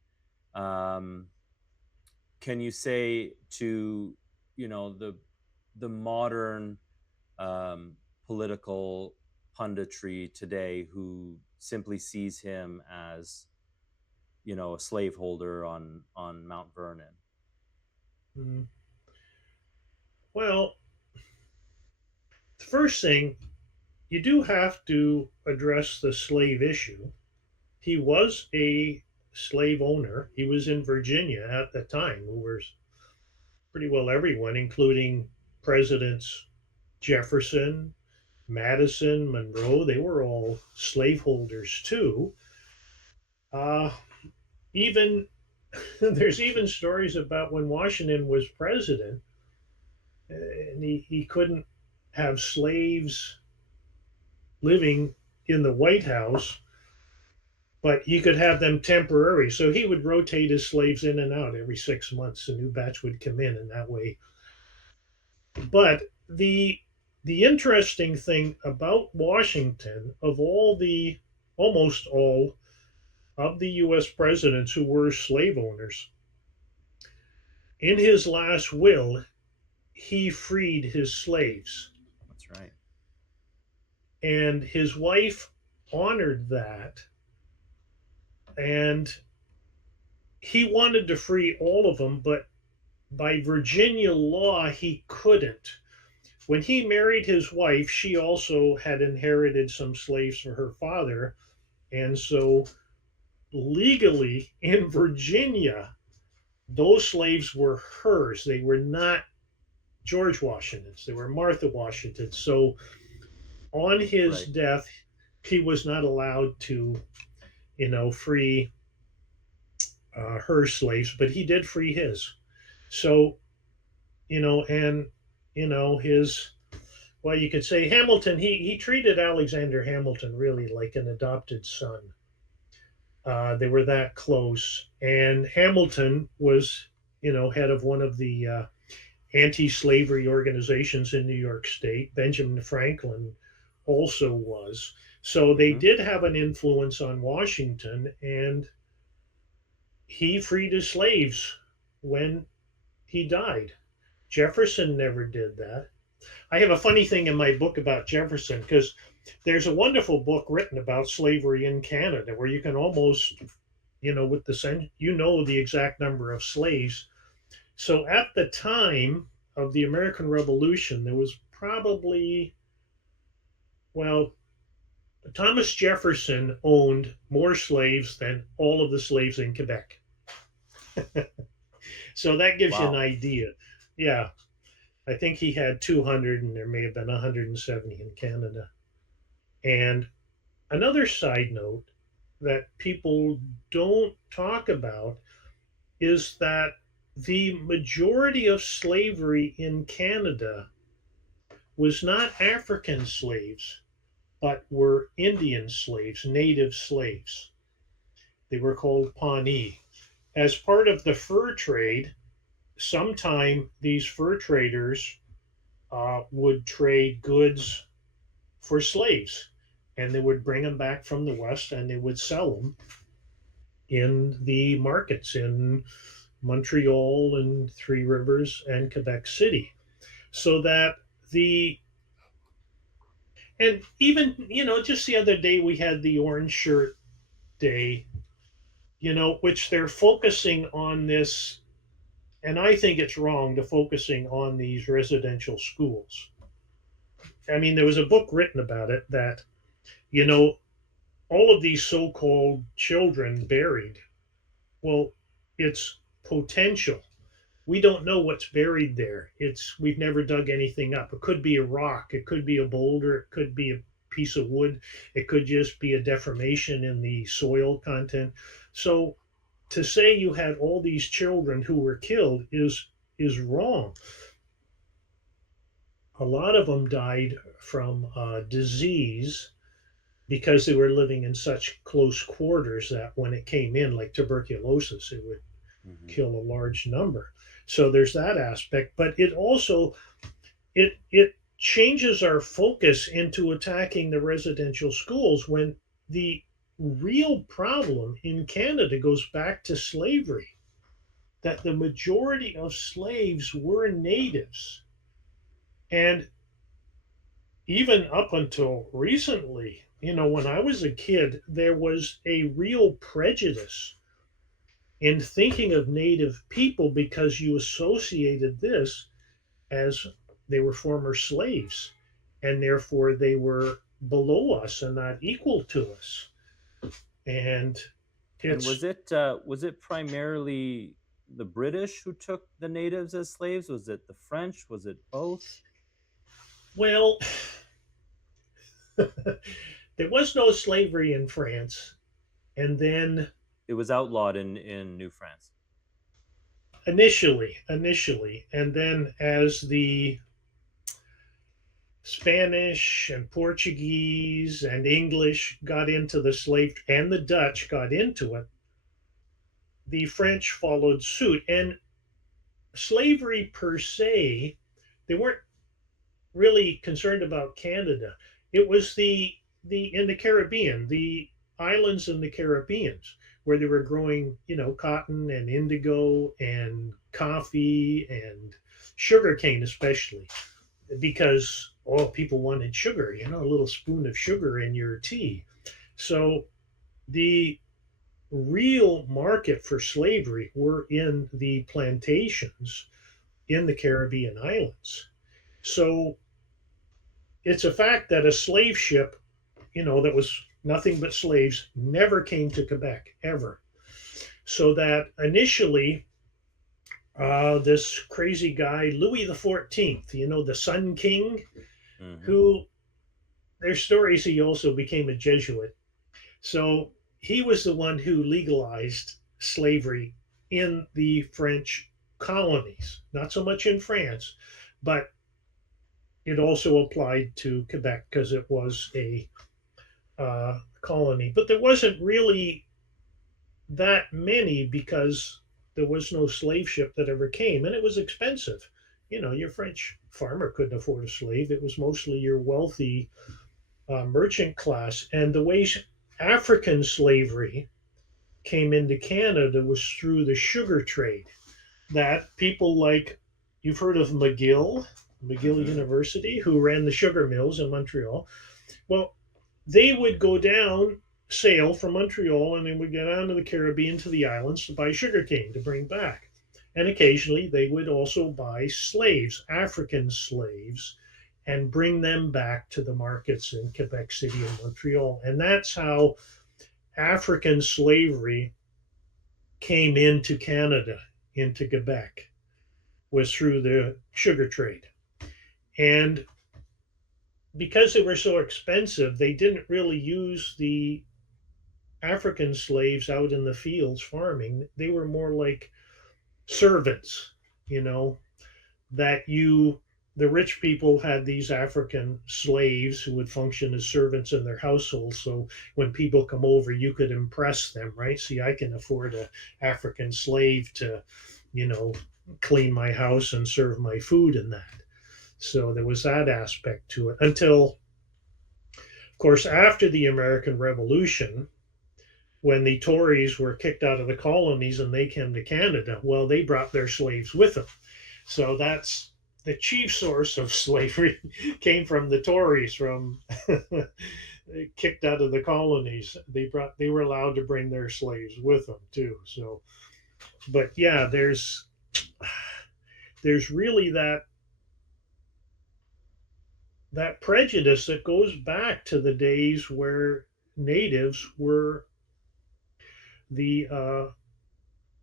um, can you say to the modern um, political punditry today who simply sees him as a slaveholder on Mount Vernon? Mm. Well, the first thing, you do have to address the slave issue. He was a slave owner. He was in Virginia at the time, who was pretty well everyone, including Presidents Jefferson, Madison, Monroe. They were all slaveholders too. Uh, even there's even stories about when Washington was president, and he couldn't have slaves living in the White House, but he could have them temporary. So he would rotate his slaves in and out every 6 months. A new batch would come in, and that way. But the interesting thing about Washington, of all the almost all of the U.S. presidents who were slave owners, in his last will, he freed his slaves, That's right. and his wife honored that. And he wanted to free all of them, but by Virginia law, he couldn't. When he married his wife, she also had inherited some slaves from her father. And so, legally in Virginia, those slaves were hers. They were not George Washington's, they were Martha Washington's. So, on his Right. death, he was not allowed to, free her slaves, but he did free his. So, and, his, well, you could say Hamilton, he treated Alexander Hamilton really like an adopted son. They were that close. And Hamilton was, head of one of the anti slavery organizations in New York State. Benjamin Franklin also was. So they Hmm. did have an influence on Washington, and he freed his slaves when he died. Jefferson never did that. I have a funny thing in my book about Jefferson because there's a wonderful book written about slavery in Canada where you can almost, with the exact number of slaves. So at the time of the American Revolution, there was probably, well, Thomas Jefferson owned more slaves than all of the slaves in Quebec. So that gives you an Wow. idea. Yeah, I think he had 200, and there may have been 170 in Canada. And another side note that people don't talk about is that the majority of slavery in Canada was not African slaves, but were Indian slaves, native slaves. They were called Pawnee. As part of the fur trade, sometime these fur traders would trade goods for slaves, and they would bring them back from the West and they would sell them in the markets in Montreal and Three Rivers and Quebec City. So that the and even just the other day we had the orange shirt day, which they're focusing on this, and I think it's wrong to focusing on these residential schools. I mean, there was a book written about it that you know all of these so-called children buried. Well, it's potential. We don't know what's buried there. We've never dug anything up. It could be a rock, it could be a boulder, it could be a piece of wood, it could just be a deformation in the soil content. So to say you had all these children who were killed is wrong. A lot of them died from disease because they were living in such close quarters that when it came in, like tuberculosis, it would Hmm. kill a large number. So there's that aspect, but it also it changes our focus into attacking the residential schools when the real problem in Canada goes back to slavery, that the majority of slaves were natives. And even up until recently, when I was a kid, there was a real prejudice in thinking of native people because you associated this as they were former slaves and therefore they were below us and not equal to us. And And it's, was it primarily the British who took the natives as slaves? Was it the French? Was it both? well, there was no slavery in France. And then It was outlawed in New France. initially, and then as the Spanish and Portuguese and English got into the slave and the Dutch got into it, the French followed suit. And slavery per se, they weren't really concerned about Canada. It was the in the Caribbean, the islands in the Caribbean, where they were growing, cotton and indigo and coffee and sugarcane, especially because people wanted sugar, a little spoon of sugar in your tea. So the real market for slavery were in the plantations in the Caribbean islands. So it's a fact that a slave ship, that was nothing but slaves, never came to Quebec ever. So that initially, this crazy guy, Louis the 14th, the Sun King, Hmm. who there's stories he also became a Jesuit. So he was the one who legalized slavery in the French colonies, not so much in France, but it also applied to Quebec because it was a colony. But there wasn't really that many because there was no slave ship that ever came, and it was expensive. Your French farmer couldn't afford a slave. It was mostly your wealthy merchant class. And the way African slavery came into Canada was through the sugar trade. That people like, you've heard of McGill Hmm. University, who ran the sugar mills in Montreal. Well, they would go down, sail from Montreal, and they would go down to the Caribbean to the islands to buy sugarcane to bring back. And occasionally they would also buy slaves, African slaves, and bring them back to the markets in Quebec City and Montreal. And that's how African slavery came into Canada, into Quebec, was through the sugar trade. And because they were so expensive, they didn't really use the African slaves out in the fields farming. They were more like servants, you know, that the rich people had these African slaves who would function as servants in their household. So when people come over, you could impress them, right? See, I can afford a African slave to, you know, clean my house and serve my food and that. So there was that aspect to it until, of course, after the American Revolution, when the Tories were kicked out of the colonies and they came to Canada, well, they brought their slaves with them. So that's the chief source of slavery came from the Tories, from kicked out of the colonies. They were allowed to bring their slaves with them too. So, but yeah, there's really that prejudice that goes back to the days where natives were the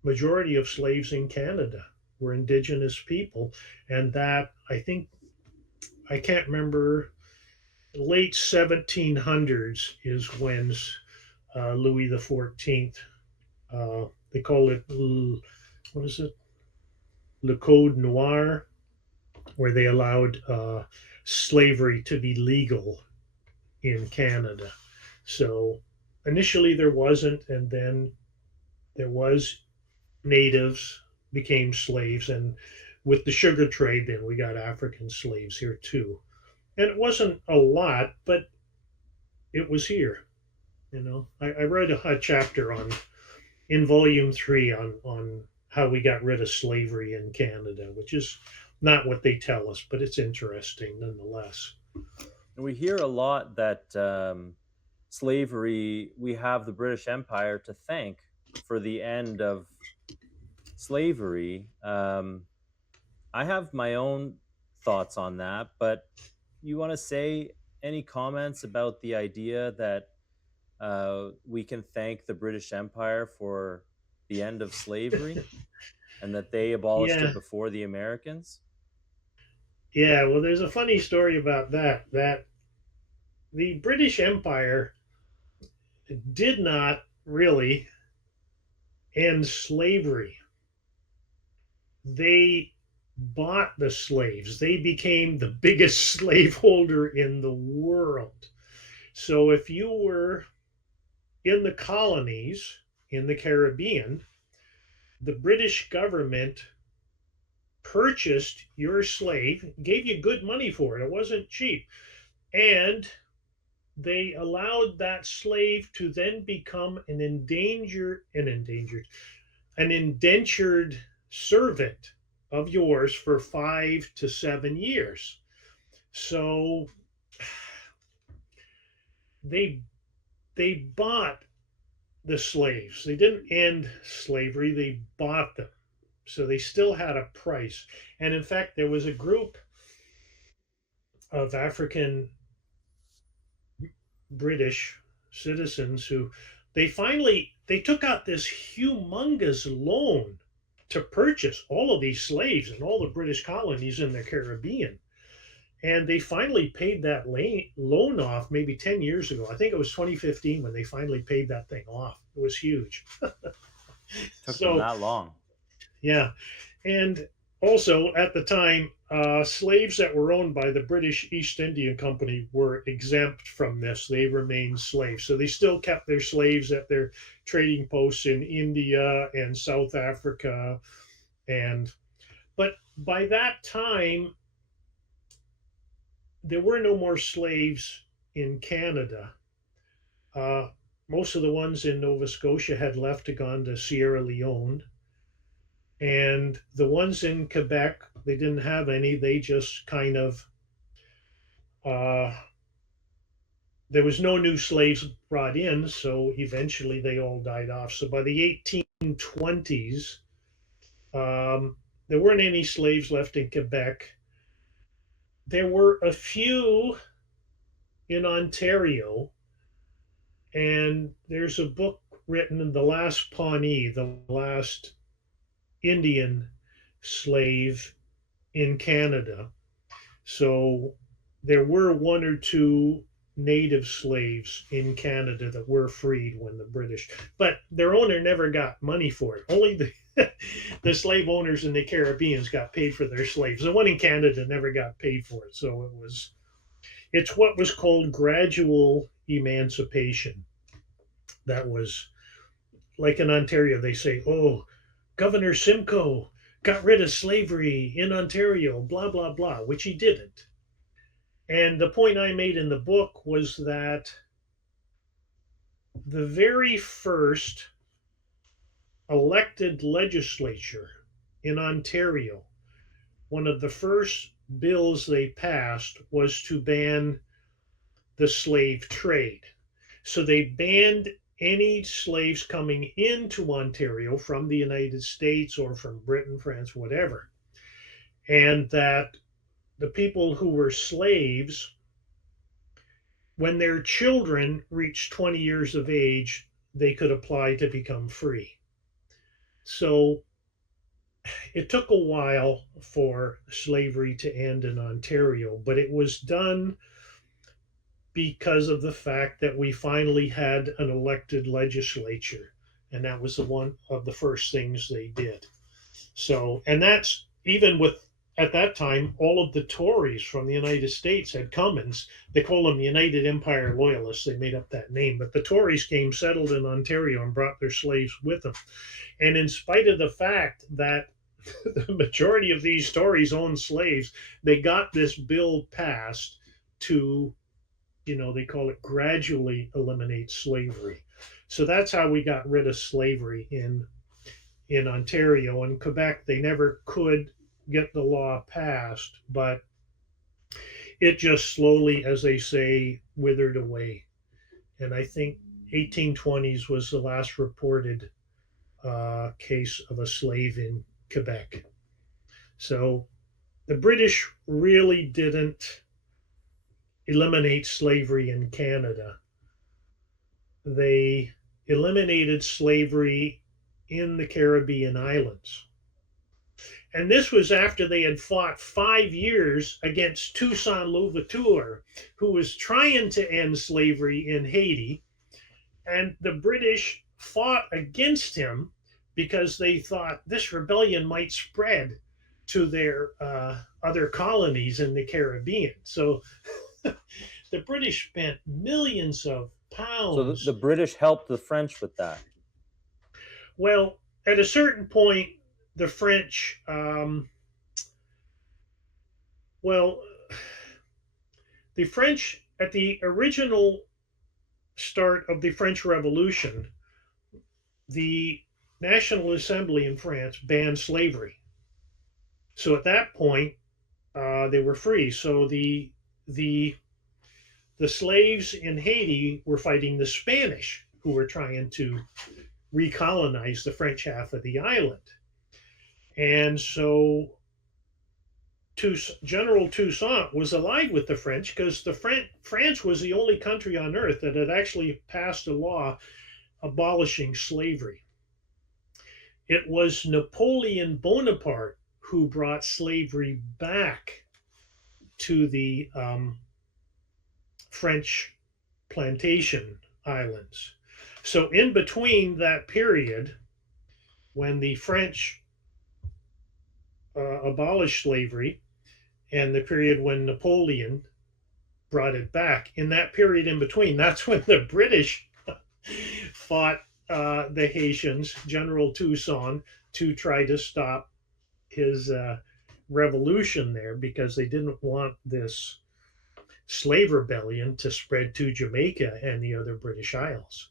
majority of slaves in Canada were indigenous people, and that I think I can't remember, late 1700s is when Louis the 14th, they call it, what is it, Le Code Noir, where they allowed slavery to be legal in Canada. So initially there wasn't, and then there was, natives became slaves, and with the sugar trade, then we got African slaves here too. And it wasn't a lot, but it was here. I read a chapter on in volume 3 on how we got rid of slavery in Canada, which is not what they tell us, but it's interesting nonetheless. And we hear a lot that slavery, we have the British Empire to thank for the end of slavery. I have my own thoughts on that, but you want to say any comments about the idea that we can thank the British Empire for the end of slavery and that they abolished it Yeah, before the Americans? yeah. Well, there's a funny story about that. That the British Empire did not really end slavery. They bought the slaves. They became the biggest slaveholder in the world. So if you were in the colonies in the Caribbean, the British government purchased your slave, gave you good money for it. It wasn't cheap. And they allowed that slave to then become an indentured servant of yours for 5 to 7 years. So they they bought the slaves. They didn't end slavery, they bought them. So they still had a price. And in fact, there was a group of African British citizens who they took out this humongous loan to purchase all of these slaves and all the British colonies in the Caribbean. And they finally paid that loan off maybe 10 years ago. I think it was 2015 when they finally paid that thing off. It was huge. Took them So, that long. yeah. And also, at the time, slaves that were owned by the British East India Company were exempt from this. They remained slaves. So they still kept their slaves at their trading posts in India and South Africa. And but by that time, there were no more slaves in Canada. Uh, Most of the ones in Nova Scotia had left to gone to Sierra Leone, and the ones in Quebec, they didn't have any. They just kind of uh, there was no new slaves brought in, so eventually they all died off. So by the 1820s, there weren't any slaves left in Quebec. There were a few in Ontario, and there's a book written in The Last Pawnee, the last Indian slave in Canada. So there were one or two native slaves in Canada that were freed when the British, but their owner never got money for it. Only the slave owners in the Caribbeans got paid for their slaves. The one in Canada never got paid for it. So it's what was called gradual emancipation. That was like in Ontario, they say, "Oh, Governor Simcoe got rid of slavery in Ontario, blah, blah, blah, which he didn't. And the point I made in the book was that the very first elected legislature in Ontario, one of the first bills they passed was to ban the slave trade. So they banned any slaves coming into Ontario from the United States or from Britain, France, whatever. And that the people who were slaves, when their children reached 20 years of age, they could apply to become free. So it took a while for slavery to end in Ontario, but it was done because of the fact that we finally had an elected legislature. And that was the one of the first things they did. So, and that's even with, at that time, all of the Tories from the United States had come, and they call them United Empire Loyalists. They made up that name. But the Tories came, settled in Ontario, and brought their slaves with them. And in spite of the fact that the majority of these Tories owned slaves, they got this bill passed to, they call it gradually eliminate slavery. So that's how we got rid of slavery in Ontario. And Quebec, they never could get the law passed, but it just slowly, as they say, withered away. And I think 1820s was the last reported case of a slave in Quebec. So the British really didn't eliminate slavery in Canada. They eliminated slavery in the Caribbean islands. And this was after they had fought 5 years against Toussaint Louverture, who was trying to end slavery in Haiti. And the British fought against him because they thought this rebellion might spread to their other colonies in the Caribbean. So the British spent millions of So pounds. the British helped the French with that. Well, at a certain point, the French, well, the French, at the original start of the French Revolution, the National Assembly in France banned slavery. So at that point, they were free. So the slaves in Haiti were fighting the Spanish, who were trying to recolonize the French half of the island. And so General Toussaint was allied with the French because France was the only country on earth that had actually passed a law abolishing slavery. It was Napoleon Bonaparte who brought slavery back to the French plantation islands. So in between that period, when the French abolished slavery and the period when Napoleon brought it back, in that period in between, that's when the British fought the Haitians, General Toussaint, to try to stop his revolution there because they didn't want this slave rebellion to spread to Jamaica and the other British Isles.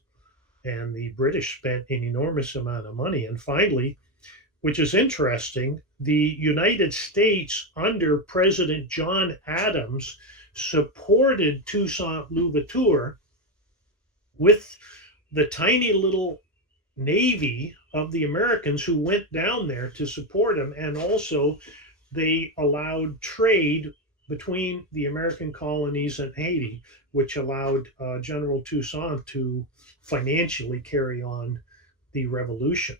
And the British spent an enormous amount of money. And finally, which is interesting, the United States under President John Adams supported Toussaint Louverture with the tiny little navy of the Americans who went down there to support him. And also, they allowed trade between the American colonies and Haiti, which allowed General Toussaint to financially carry on the revolution.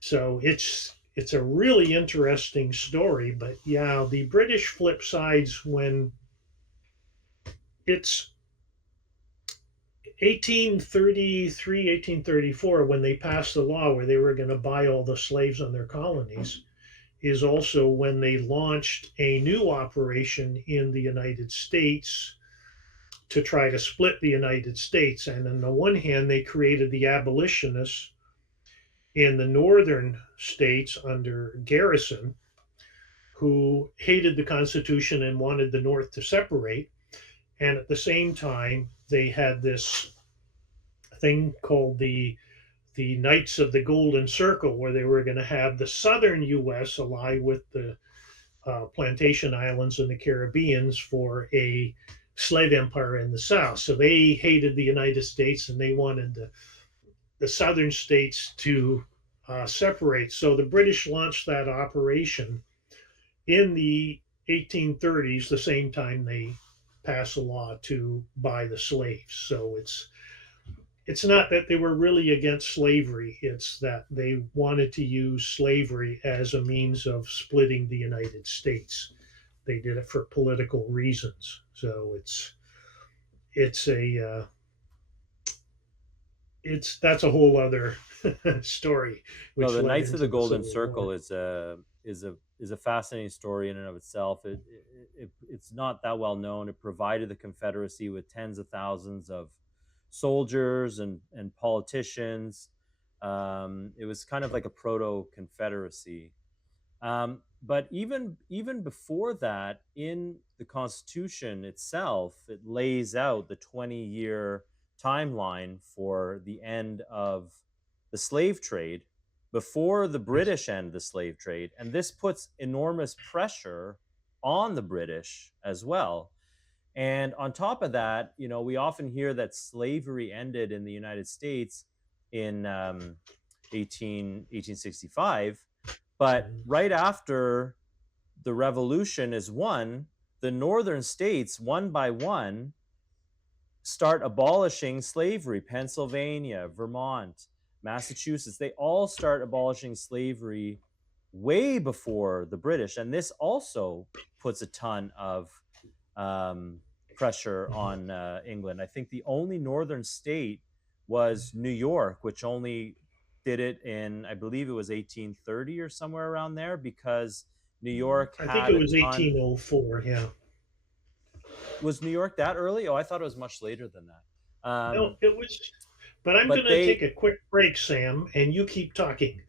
So it's a really interesting story. But yeah, the British flip sides when it's 1833, 1834, when they passed the law where they were going to buy all the slaves on their colonies, is also when they launched a new operation in the United States to try to split the United States. And on the one hand, they created the abolitionists in the northern states under Garrison, who hated the Constitution and wanted the North to separate. And at the same time, they had this thing called the Knights of the Golden Circle, where they were going to have the southern U.S. ally with the plantation islands and the Caribbeans for a slave empire in the South. So they hated the United States and they wanted the southern states to separate. So the British launched that operation in the 1830s, the same time they pass a law to buy the slaves. So it's not that they were really against slavery, it's that they wanted to use slavery as a means of splitting the United States. They did it for political reasons. So it's a it's that's a whole other story, No, which the led Knights of the into the Golden Civil Circle War. is a fascinating story in and of itself. It's not that well known. It provided the Confederacy with tens of thousands of soldiers and politicians. It was kind of like a proto Confederacy. But even before that, in the Constitution itself, it lays out the 20-year timeline for the end of the slave trade before the Yes. British end the slave trade, and this puts enormous pressure on the British as well. And on top of that, we often hear that slavery ended in the United States in 1865, but Mhm. right after the revolution is won, the northern states, one by one, start abolishing slavery. Pennsylvania, Vermont, Massachusetts, they all start abolishing slavery way before the British. And this also puts a ton of um, pressure Mhm. on England. I think the only northern state was New York, which only did it in, I believe it was 1830 or somewhere around there, because New York I think had it a was ton. 1804. Yeah. Was New York that early? Oh, I thought it was much later than that. No, it was. But I'm going But to take they, a quick break, Sam, and you keep talking.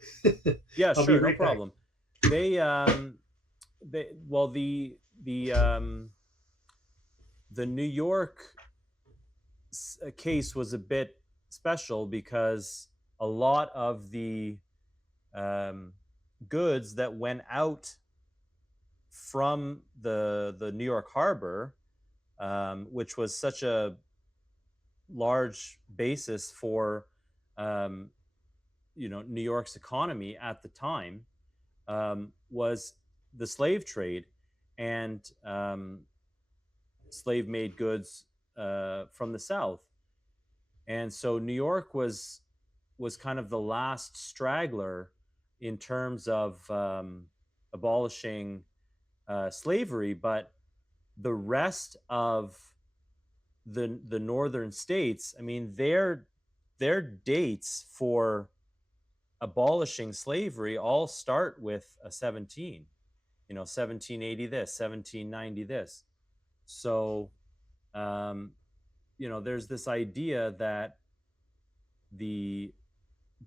yeah, I'll be sure, no right back. problem. They, well, the New York case was a bit special because a lot of the um, goods that went out from the New York harbor, which was such a large basis for um, New York's economy at the time, was the slave trade and slave made goods from the South. And so New York was kind of the last straggler in terms of abolishing slavery, but the rest of the northern states, I mean, their dates for abolishing slavery all start with a 17, 1780 this, 1790 this. So um, there's this idea that the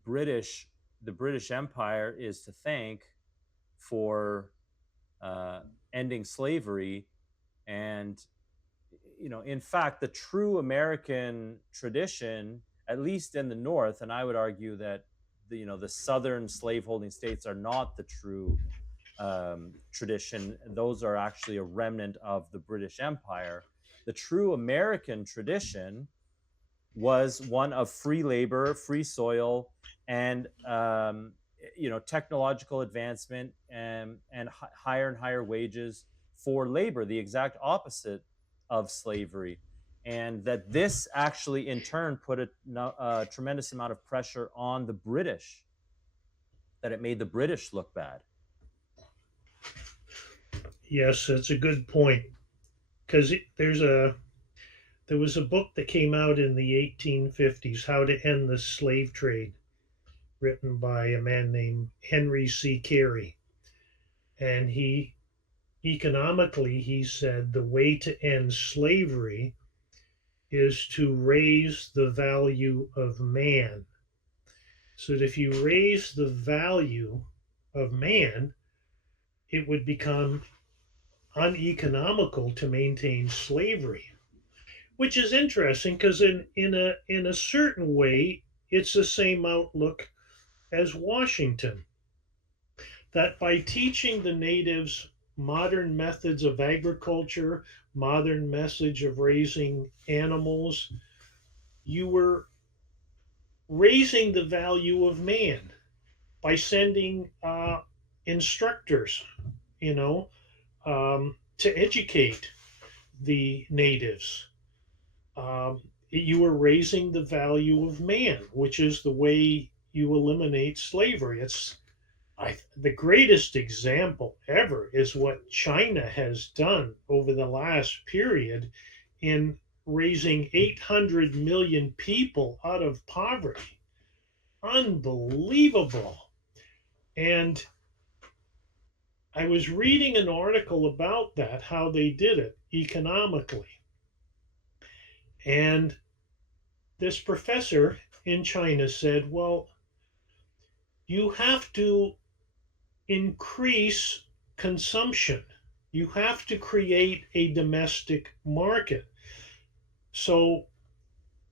British the British Empire is to thank for uh, ending slavery, and in fact, the true American tradition, at least in the North, and I would argue that the southern slaveholding states are not the true tradition. Those are actually a remnant of the British Empire. The true American tradition was one of free labor, free soil, and technological advancement and higher and higher wages for labor, the exact opposite of slavery. And that this actually, in turn, put a tremendous amount of pressure on the British, that it made the British look bad. Yes, that's a good point because there was a book that came out in the 1850s, How to End the Slave Trade, written by a man named Henry C. Carey, and he said the way to end slavery is to raise the value of man. so that if you raise the value of man, it would become uneconomical to maintain slavery, which is interesting because in a certain way, it's the same outlook as Washington. That by teaching the natives modern methods of agriculture, modern methods of raising animals, you were raising the value of man by sending instructors, you know, to educate the natives. You were raising the value of man, which is the way you eliminate slavery. The greatest example ever is what China has done over the last period in raising 800 million people out of poverty. Unbelievable. And I was reading an article about that, how they did it economically. And this professor in China said, well, you have to increase consumption. You have to create a domestic market. So,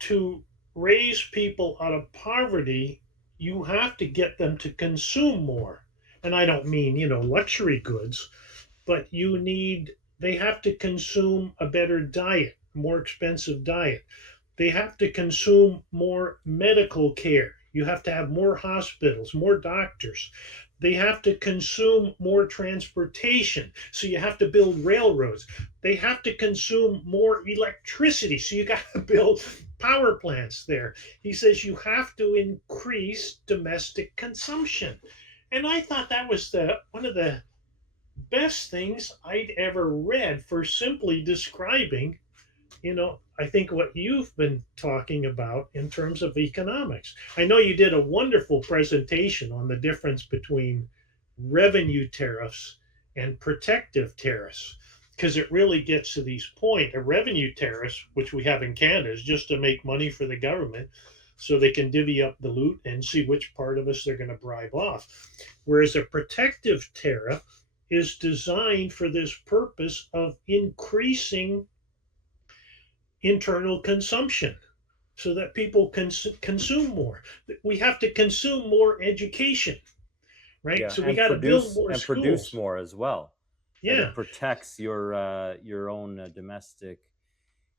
to raise people out of poverty, you have to get them to consume more. And I don't mean, luxury goods, but they have to consume a better diet, more expensive diet. They have to consume more medical care. You have to have more hospitals, more doctors. They have to consume more transportation. So you have to build railroads. They have to consume more electricity. So you got to build power plants there. He says you have to increase domestic consumption. And I thought that was the one of the best things I'd ever read for simply describing, I think what you've been talking about in terms of economics. I know you did a wonderful presentation on the difference between revenue tariffs and protective tariffs, because it really gets to these point. A revenue tariff, which we have in Canada, is just to make money for the government so they can divvy up the loot and see which part of us they're going to bribe off. Whereas a protective tariff is designed for this purpose of increasing internal consumption so that people can consume more. We have to consume more education, right? Yeah, So we got to build more and produce schools. more as well. That it Yeah. protects your own domestic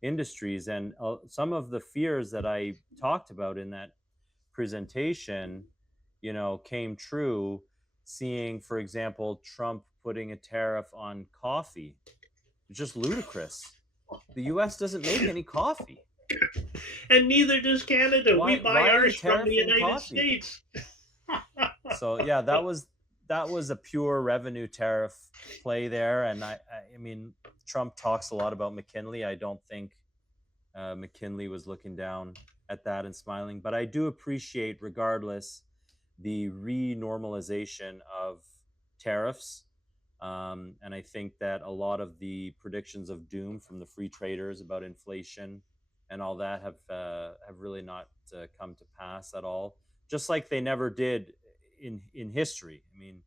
industries, and some of the fears that I talked about in that presentation, came true. Seeing, for example, Trump putting a tariff on coffee, it's just ludicrous. The U.S. doesn't make any coffee. And neither does Canada. We buy Why are you ours from the tariffing United coffee? States. So yeah, that was a pure revenue tariff play there, and I mean, Trump talks a lot about McKinley. I don't think McKinley was looking down at that and smiling, but I do appreciate, regardless, the renormalization of tariffs. And I think that a lot of the predictions of doom from the free traders about inflation and all that have really not come to pass at all. Just like they never did in history. I mean,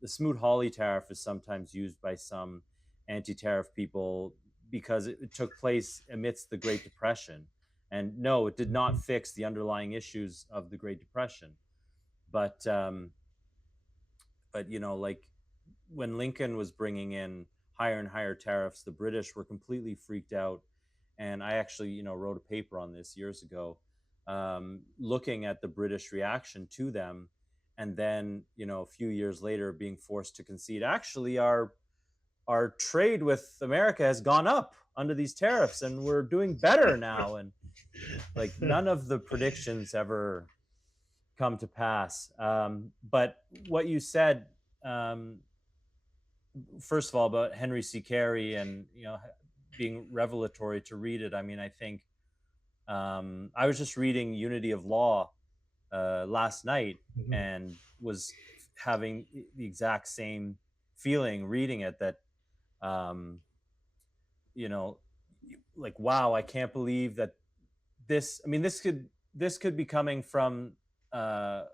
the Smoot-Hawley tariff is sometimes used by some anti-tariff people because it took place amidst the Great Depression, and no, it did not fix the underlying issues of the Great Depression. But like when Lincoln was bringing in higher and higher tariffs, the British were completely freaked out. And I actually, wrote a paper on this years ago, looking at the British reaction to them, and then, a few years later, being forced to concede. Actually, our trade with America has gone up under these tariffs, and we're doing better now. And like none of the predictions ever come to pass. But what you said, um, first of all, about Henry C. Carey and being revelatory to read it. I mean, I think I was just reading Unity of Law last night Mhm. and was having the exact same feeling reading it. That um, you know, like wow, I can't believe that this. I mean, this could be coming from uh,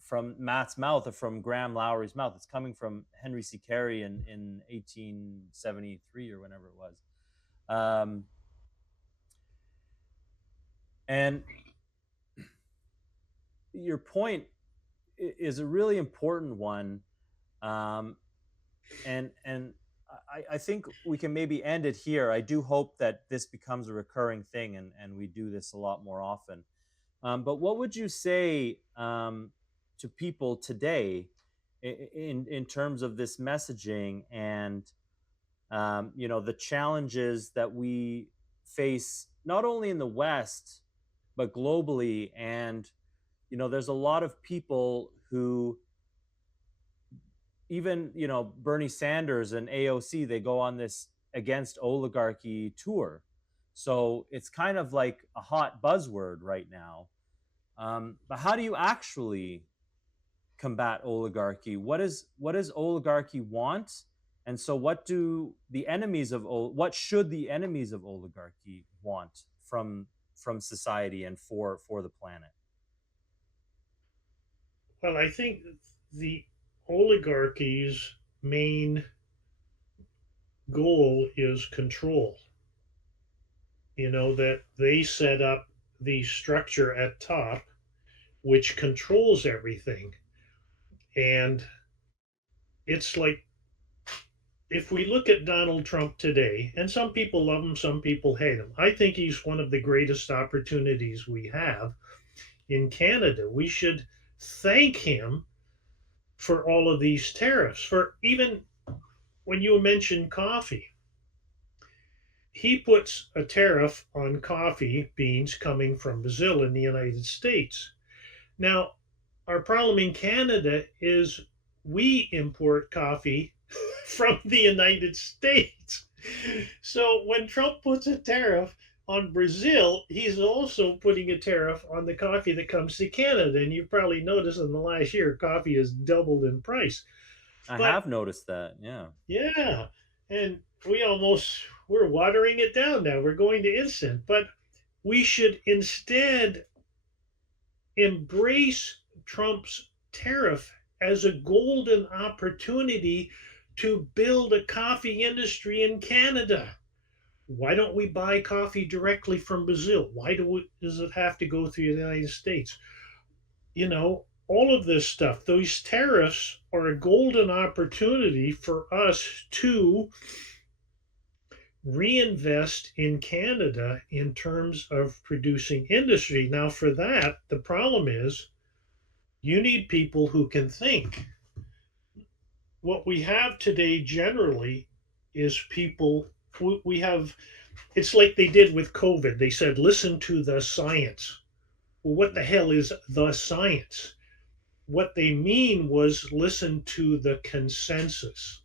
from Matt's mouth or from Graham Lowry's mouth. It's coming from Henry C. Carey in 1873 or whenever it was. Um, and your point is a really important one. Um, and I think we can maybe end it here. I do hope that this becomes a recurring thing and we do this a lot more often. But what would you say to people today in terms of this messaging and the challenges that we face not only in the West but globally? And there's a lot of people who, even Bernie Sanders and AOC, they go on this against oligarchy tour. So it's kind of like a hot buzzword right now. But how do you actually combat oligarchy? What does oligarchy want? And so what should the enemies of oligarchy want from society and for the planet? Well, I think the oligarchy's main goal is control. That they set up the structure at top, which controls everything. And it's like, if we look at Donald Trump today, and some people love him, some people hate him, I think he's one of the greatest opportunities we have in Canada. We should thank him for all of these tariffs. For even when you mention coffee, he puts a tariff on coffee beans coming from Brazil in the United States. Now, our problem in Canada is we import coffee from the United States. So when Trump puts a tariff on Brazil, he's also putting a tariff on the coffee that comes to Canada. And you've probably noticed in the last year, coffee has doubled in price. I But have noticed that. Yeah. yeah, and we're watering it down now. We're going to instant, but we should instead embrace Trump's tariff as a golden opportunity to build a coffee industry in Canada. Why don't we buy coffee directly from Brazil? Does it have to go through the United States? All of this stuff, those tariffs are a golden opportunity for us to reinvest in Canada in terms of producing industry. Now, for that, the problem is you need people who can think. What we have today generally is people, we have, it's like they did with COVID. They said, listen to the science. Well, what the hell is the science? What they mean was listen to the consensus,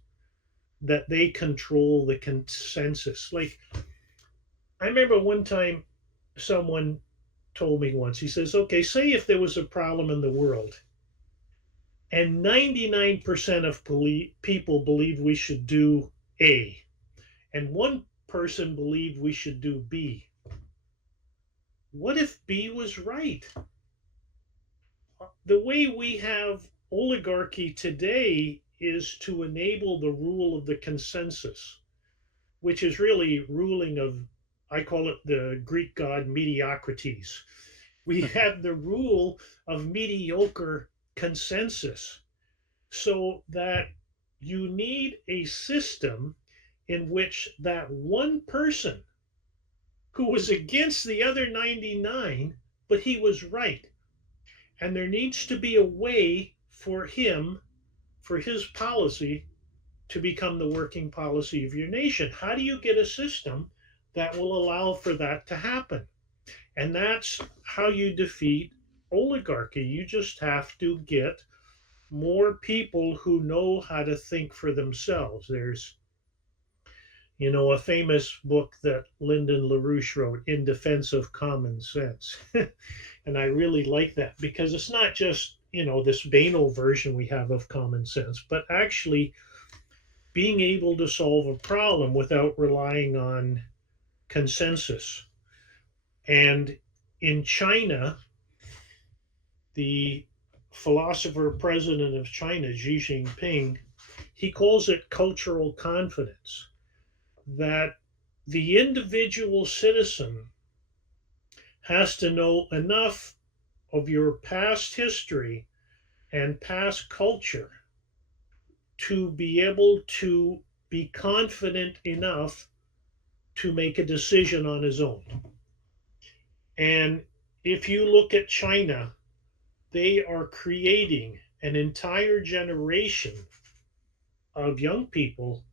that they control the consensus. Like, I remember one time someone told me once, he says, okay, say if there was a problem in the world and 99% of people believe we should do A, and one person believed we should do B. What if B was right? The way we have oligarchy today is to enable the rule of the consensus, which is really ruling of, I call it the Greek god mediocrities. We have the rule of mediocre consensus, so that you need a system in which that one person who was against the other 99, but he was right. And there needs to be a way for him, for his policy, to become the working policy of your nation. How do you get a system that will allow for that to happen? And that's how you defeat oligarchy. You just have to get more people who know how to think for themselves. There's, a famous book that Lyndon LaRouche wrote, In Defense of Common Sense. And I really like that because it's not just, this banal version we have of common sense, but actually being able to solve a problem without relying on consensus. And in China, the philosopher president of China, Xi Jinping, he calls it cultural confidence, that the individual citizen has to know enough of your past history and past culture to be able to be confident enough to make a decision on his own. And if you look at China, they are creating an entire generation of young people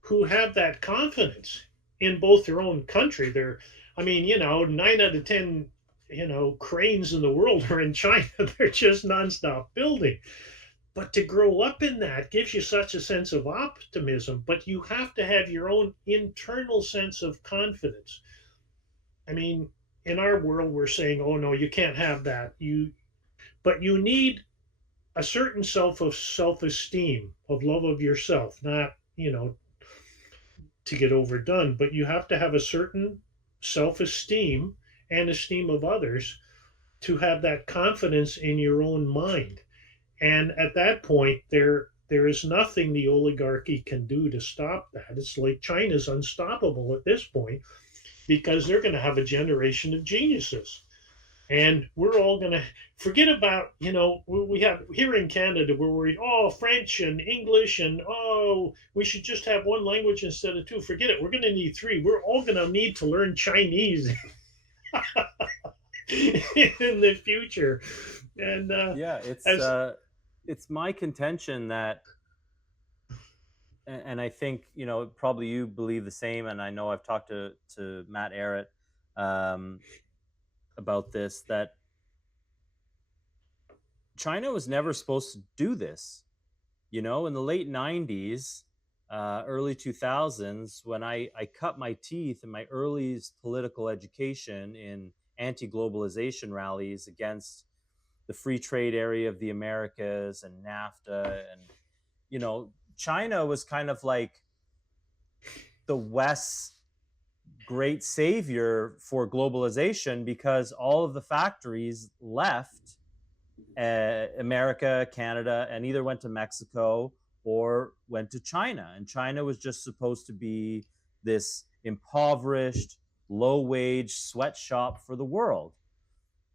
who have that confidence in both their own country. I mean, 9 out of 10, cranes in the world are in China. They're just nonstop building. But to grow up in that gives you such a sense of optimism, but you have to have your own internal sense of confidence. I mean, in our world, we're saying, oh no, you can't have that. But you need a certain self esteem, of love of yourself, not to get overdone, but you have to have a certain self esteem and esteem of others to have that confidence in your own mind. And at that point, there is nothing the oligarchy can do to stop that. It's like China's unstoppable at this point because they're going to have a generation of geniuses. And we're all going to forget about, we have here in Canada, we're worried, oh, French and English, and oh, we should just have one language instead of two. Forget it. We're going to need three. We're all going to need to learn Chinese in the future. And Yeah, as it's my contention that, and I think probably you believe the same, and I know I've talked to Matt Arrett um, about this, that China was never supposed to do this. In the late '90s, early 2000s, when I cut my teeth in my earliest political education in anti-globalization rallies against the free trade area of the Americas and NAFTA, and China was kind of like the West's great savior for globalization because all of the factories left America, Canada, and either went to Mexico or went to China. And China was just supposed to be this impoverished, low wage sweatshop for the world.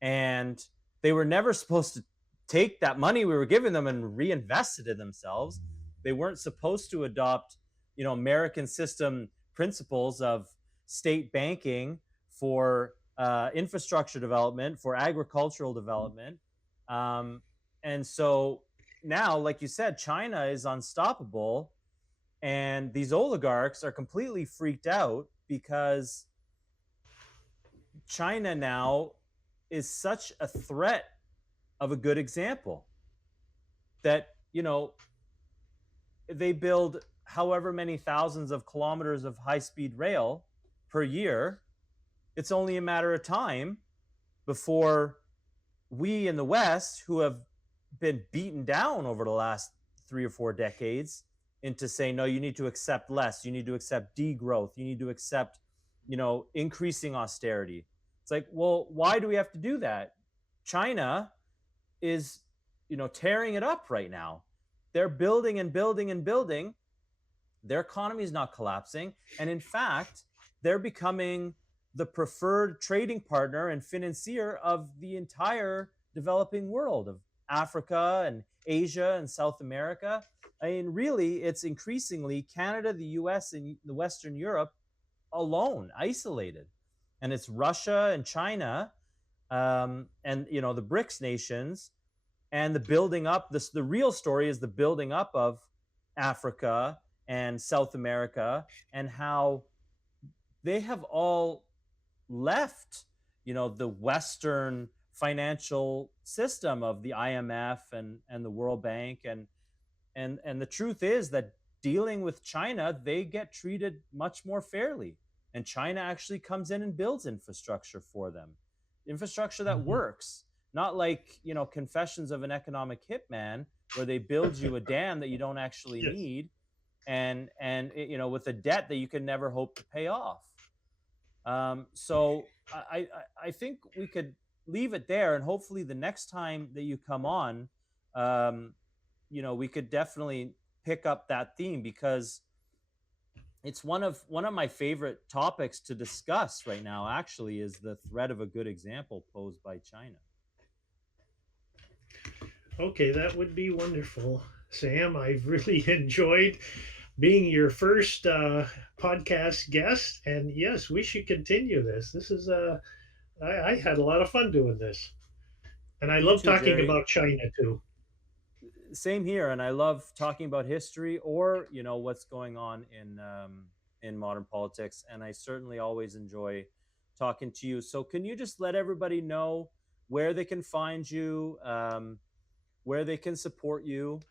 And they were never supposed to take that money we were giving them and reinvest it in themselves. They weren't supposed to adopt, American system principles of state banking for infrastructure development, for agricultural development. Um, and so now, like you said, China is unstoppable, and these oligarchs are completely freaked out because China now is such a threat of a good example that, they build however many thousands of kilometers of high speed rail per year. It's only a matter of time before we in the West, who have been beaten down over the last 3 or 4 decades, into saying, no, you need to accept less, you need to accept degrowth, you need to accept, increasing austerity. It's like, well, why do we have to do that? China is, tearing it up right now. They're building and building and building. Their economy is not collapsing. And in fact, they're becoming the preferred trading partner and financier of the entire developing world of Africa and Asia and South America. I mean, really, it's increasingly Canada, the US, and the Western Europe alone, isolated. And it's Russia and China, and the BRICS nations, and the building up. The real story is the building up of Africa and South America, and how they have all left, the Western financial system of the IMF and the World Bank, and the truth is that dealing with China, they get treated much more fairly, and China actually comes in and builds infrastructure for them, infrastructure that Mhm. works, not like Confessions of an Economic Hitman, where they build you a dam that you don't actually Yes. need, and with a debt that you can never hope to pay off. So I think we could leave it there, and hopefully the next time that you come on, um, we could definitely pick up that theme, because it's one of my favorite topics to discuss right now. Actually, is the threat of a good example posed by China. Okay, that would be wonderful, Sam. I've really enjoyed being your first podcast guest, and yes, we should continue this. This is I had a lot of fun doing this, and I Me love too, talking Gerry. about China too. Same here, and I love talking about history, or what's going on in modern politics, and I certainly always enjoy talking to you. So can you just let everybody know where they can find you, where they can support you,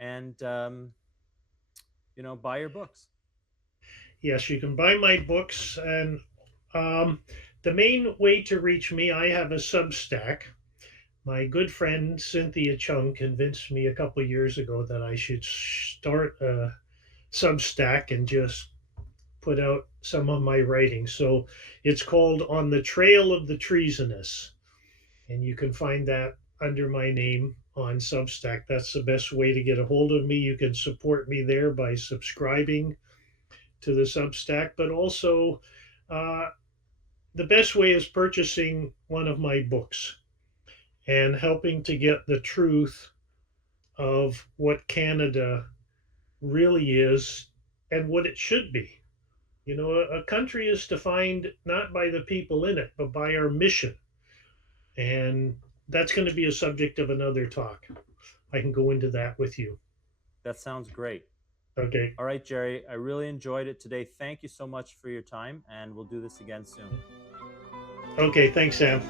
and buy your books? Yes, you can buy my books, and um, the main way to reach me, I have a Substack. My good friend Cynthia Chung convinced me a couple years ago that I should start a Substack and just put out some of my writing. So it's called On the Trail of the Treasonous, and you can find that under my name on Substack. That's the best way to get a hold of me. You can support me there by subscribing to the Substack, but also uh, the best way is purchasing one of my books and helping to get the truth of what Canada really is and what it should be. You know, a country is defined not by the people in it, but by our mission. And that's going to be a subject of another talk. I can go into that with you. That sounds great. Okay. All right, Gerry, I really enjoyed it today. Thank you so much for your time, and we'll do this again soon. Okay. Thanks, Sam.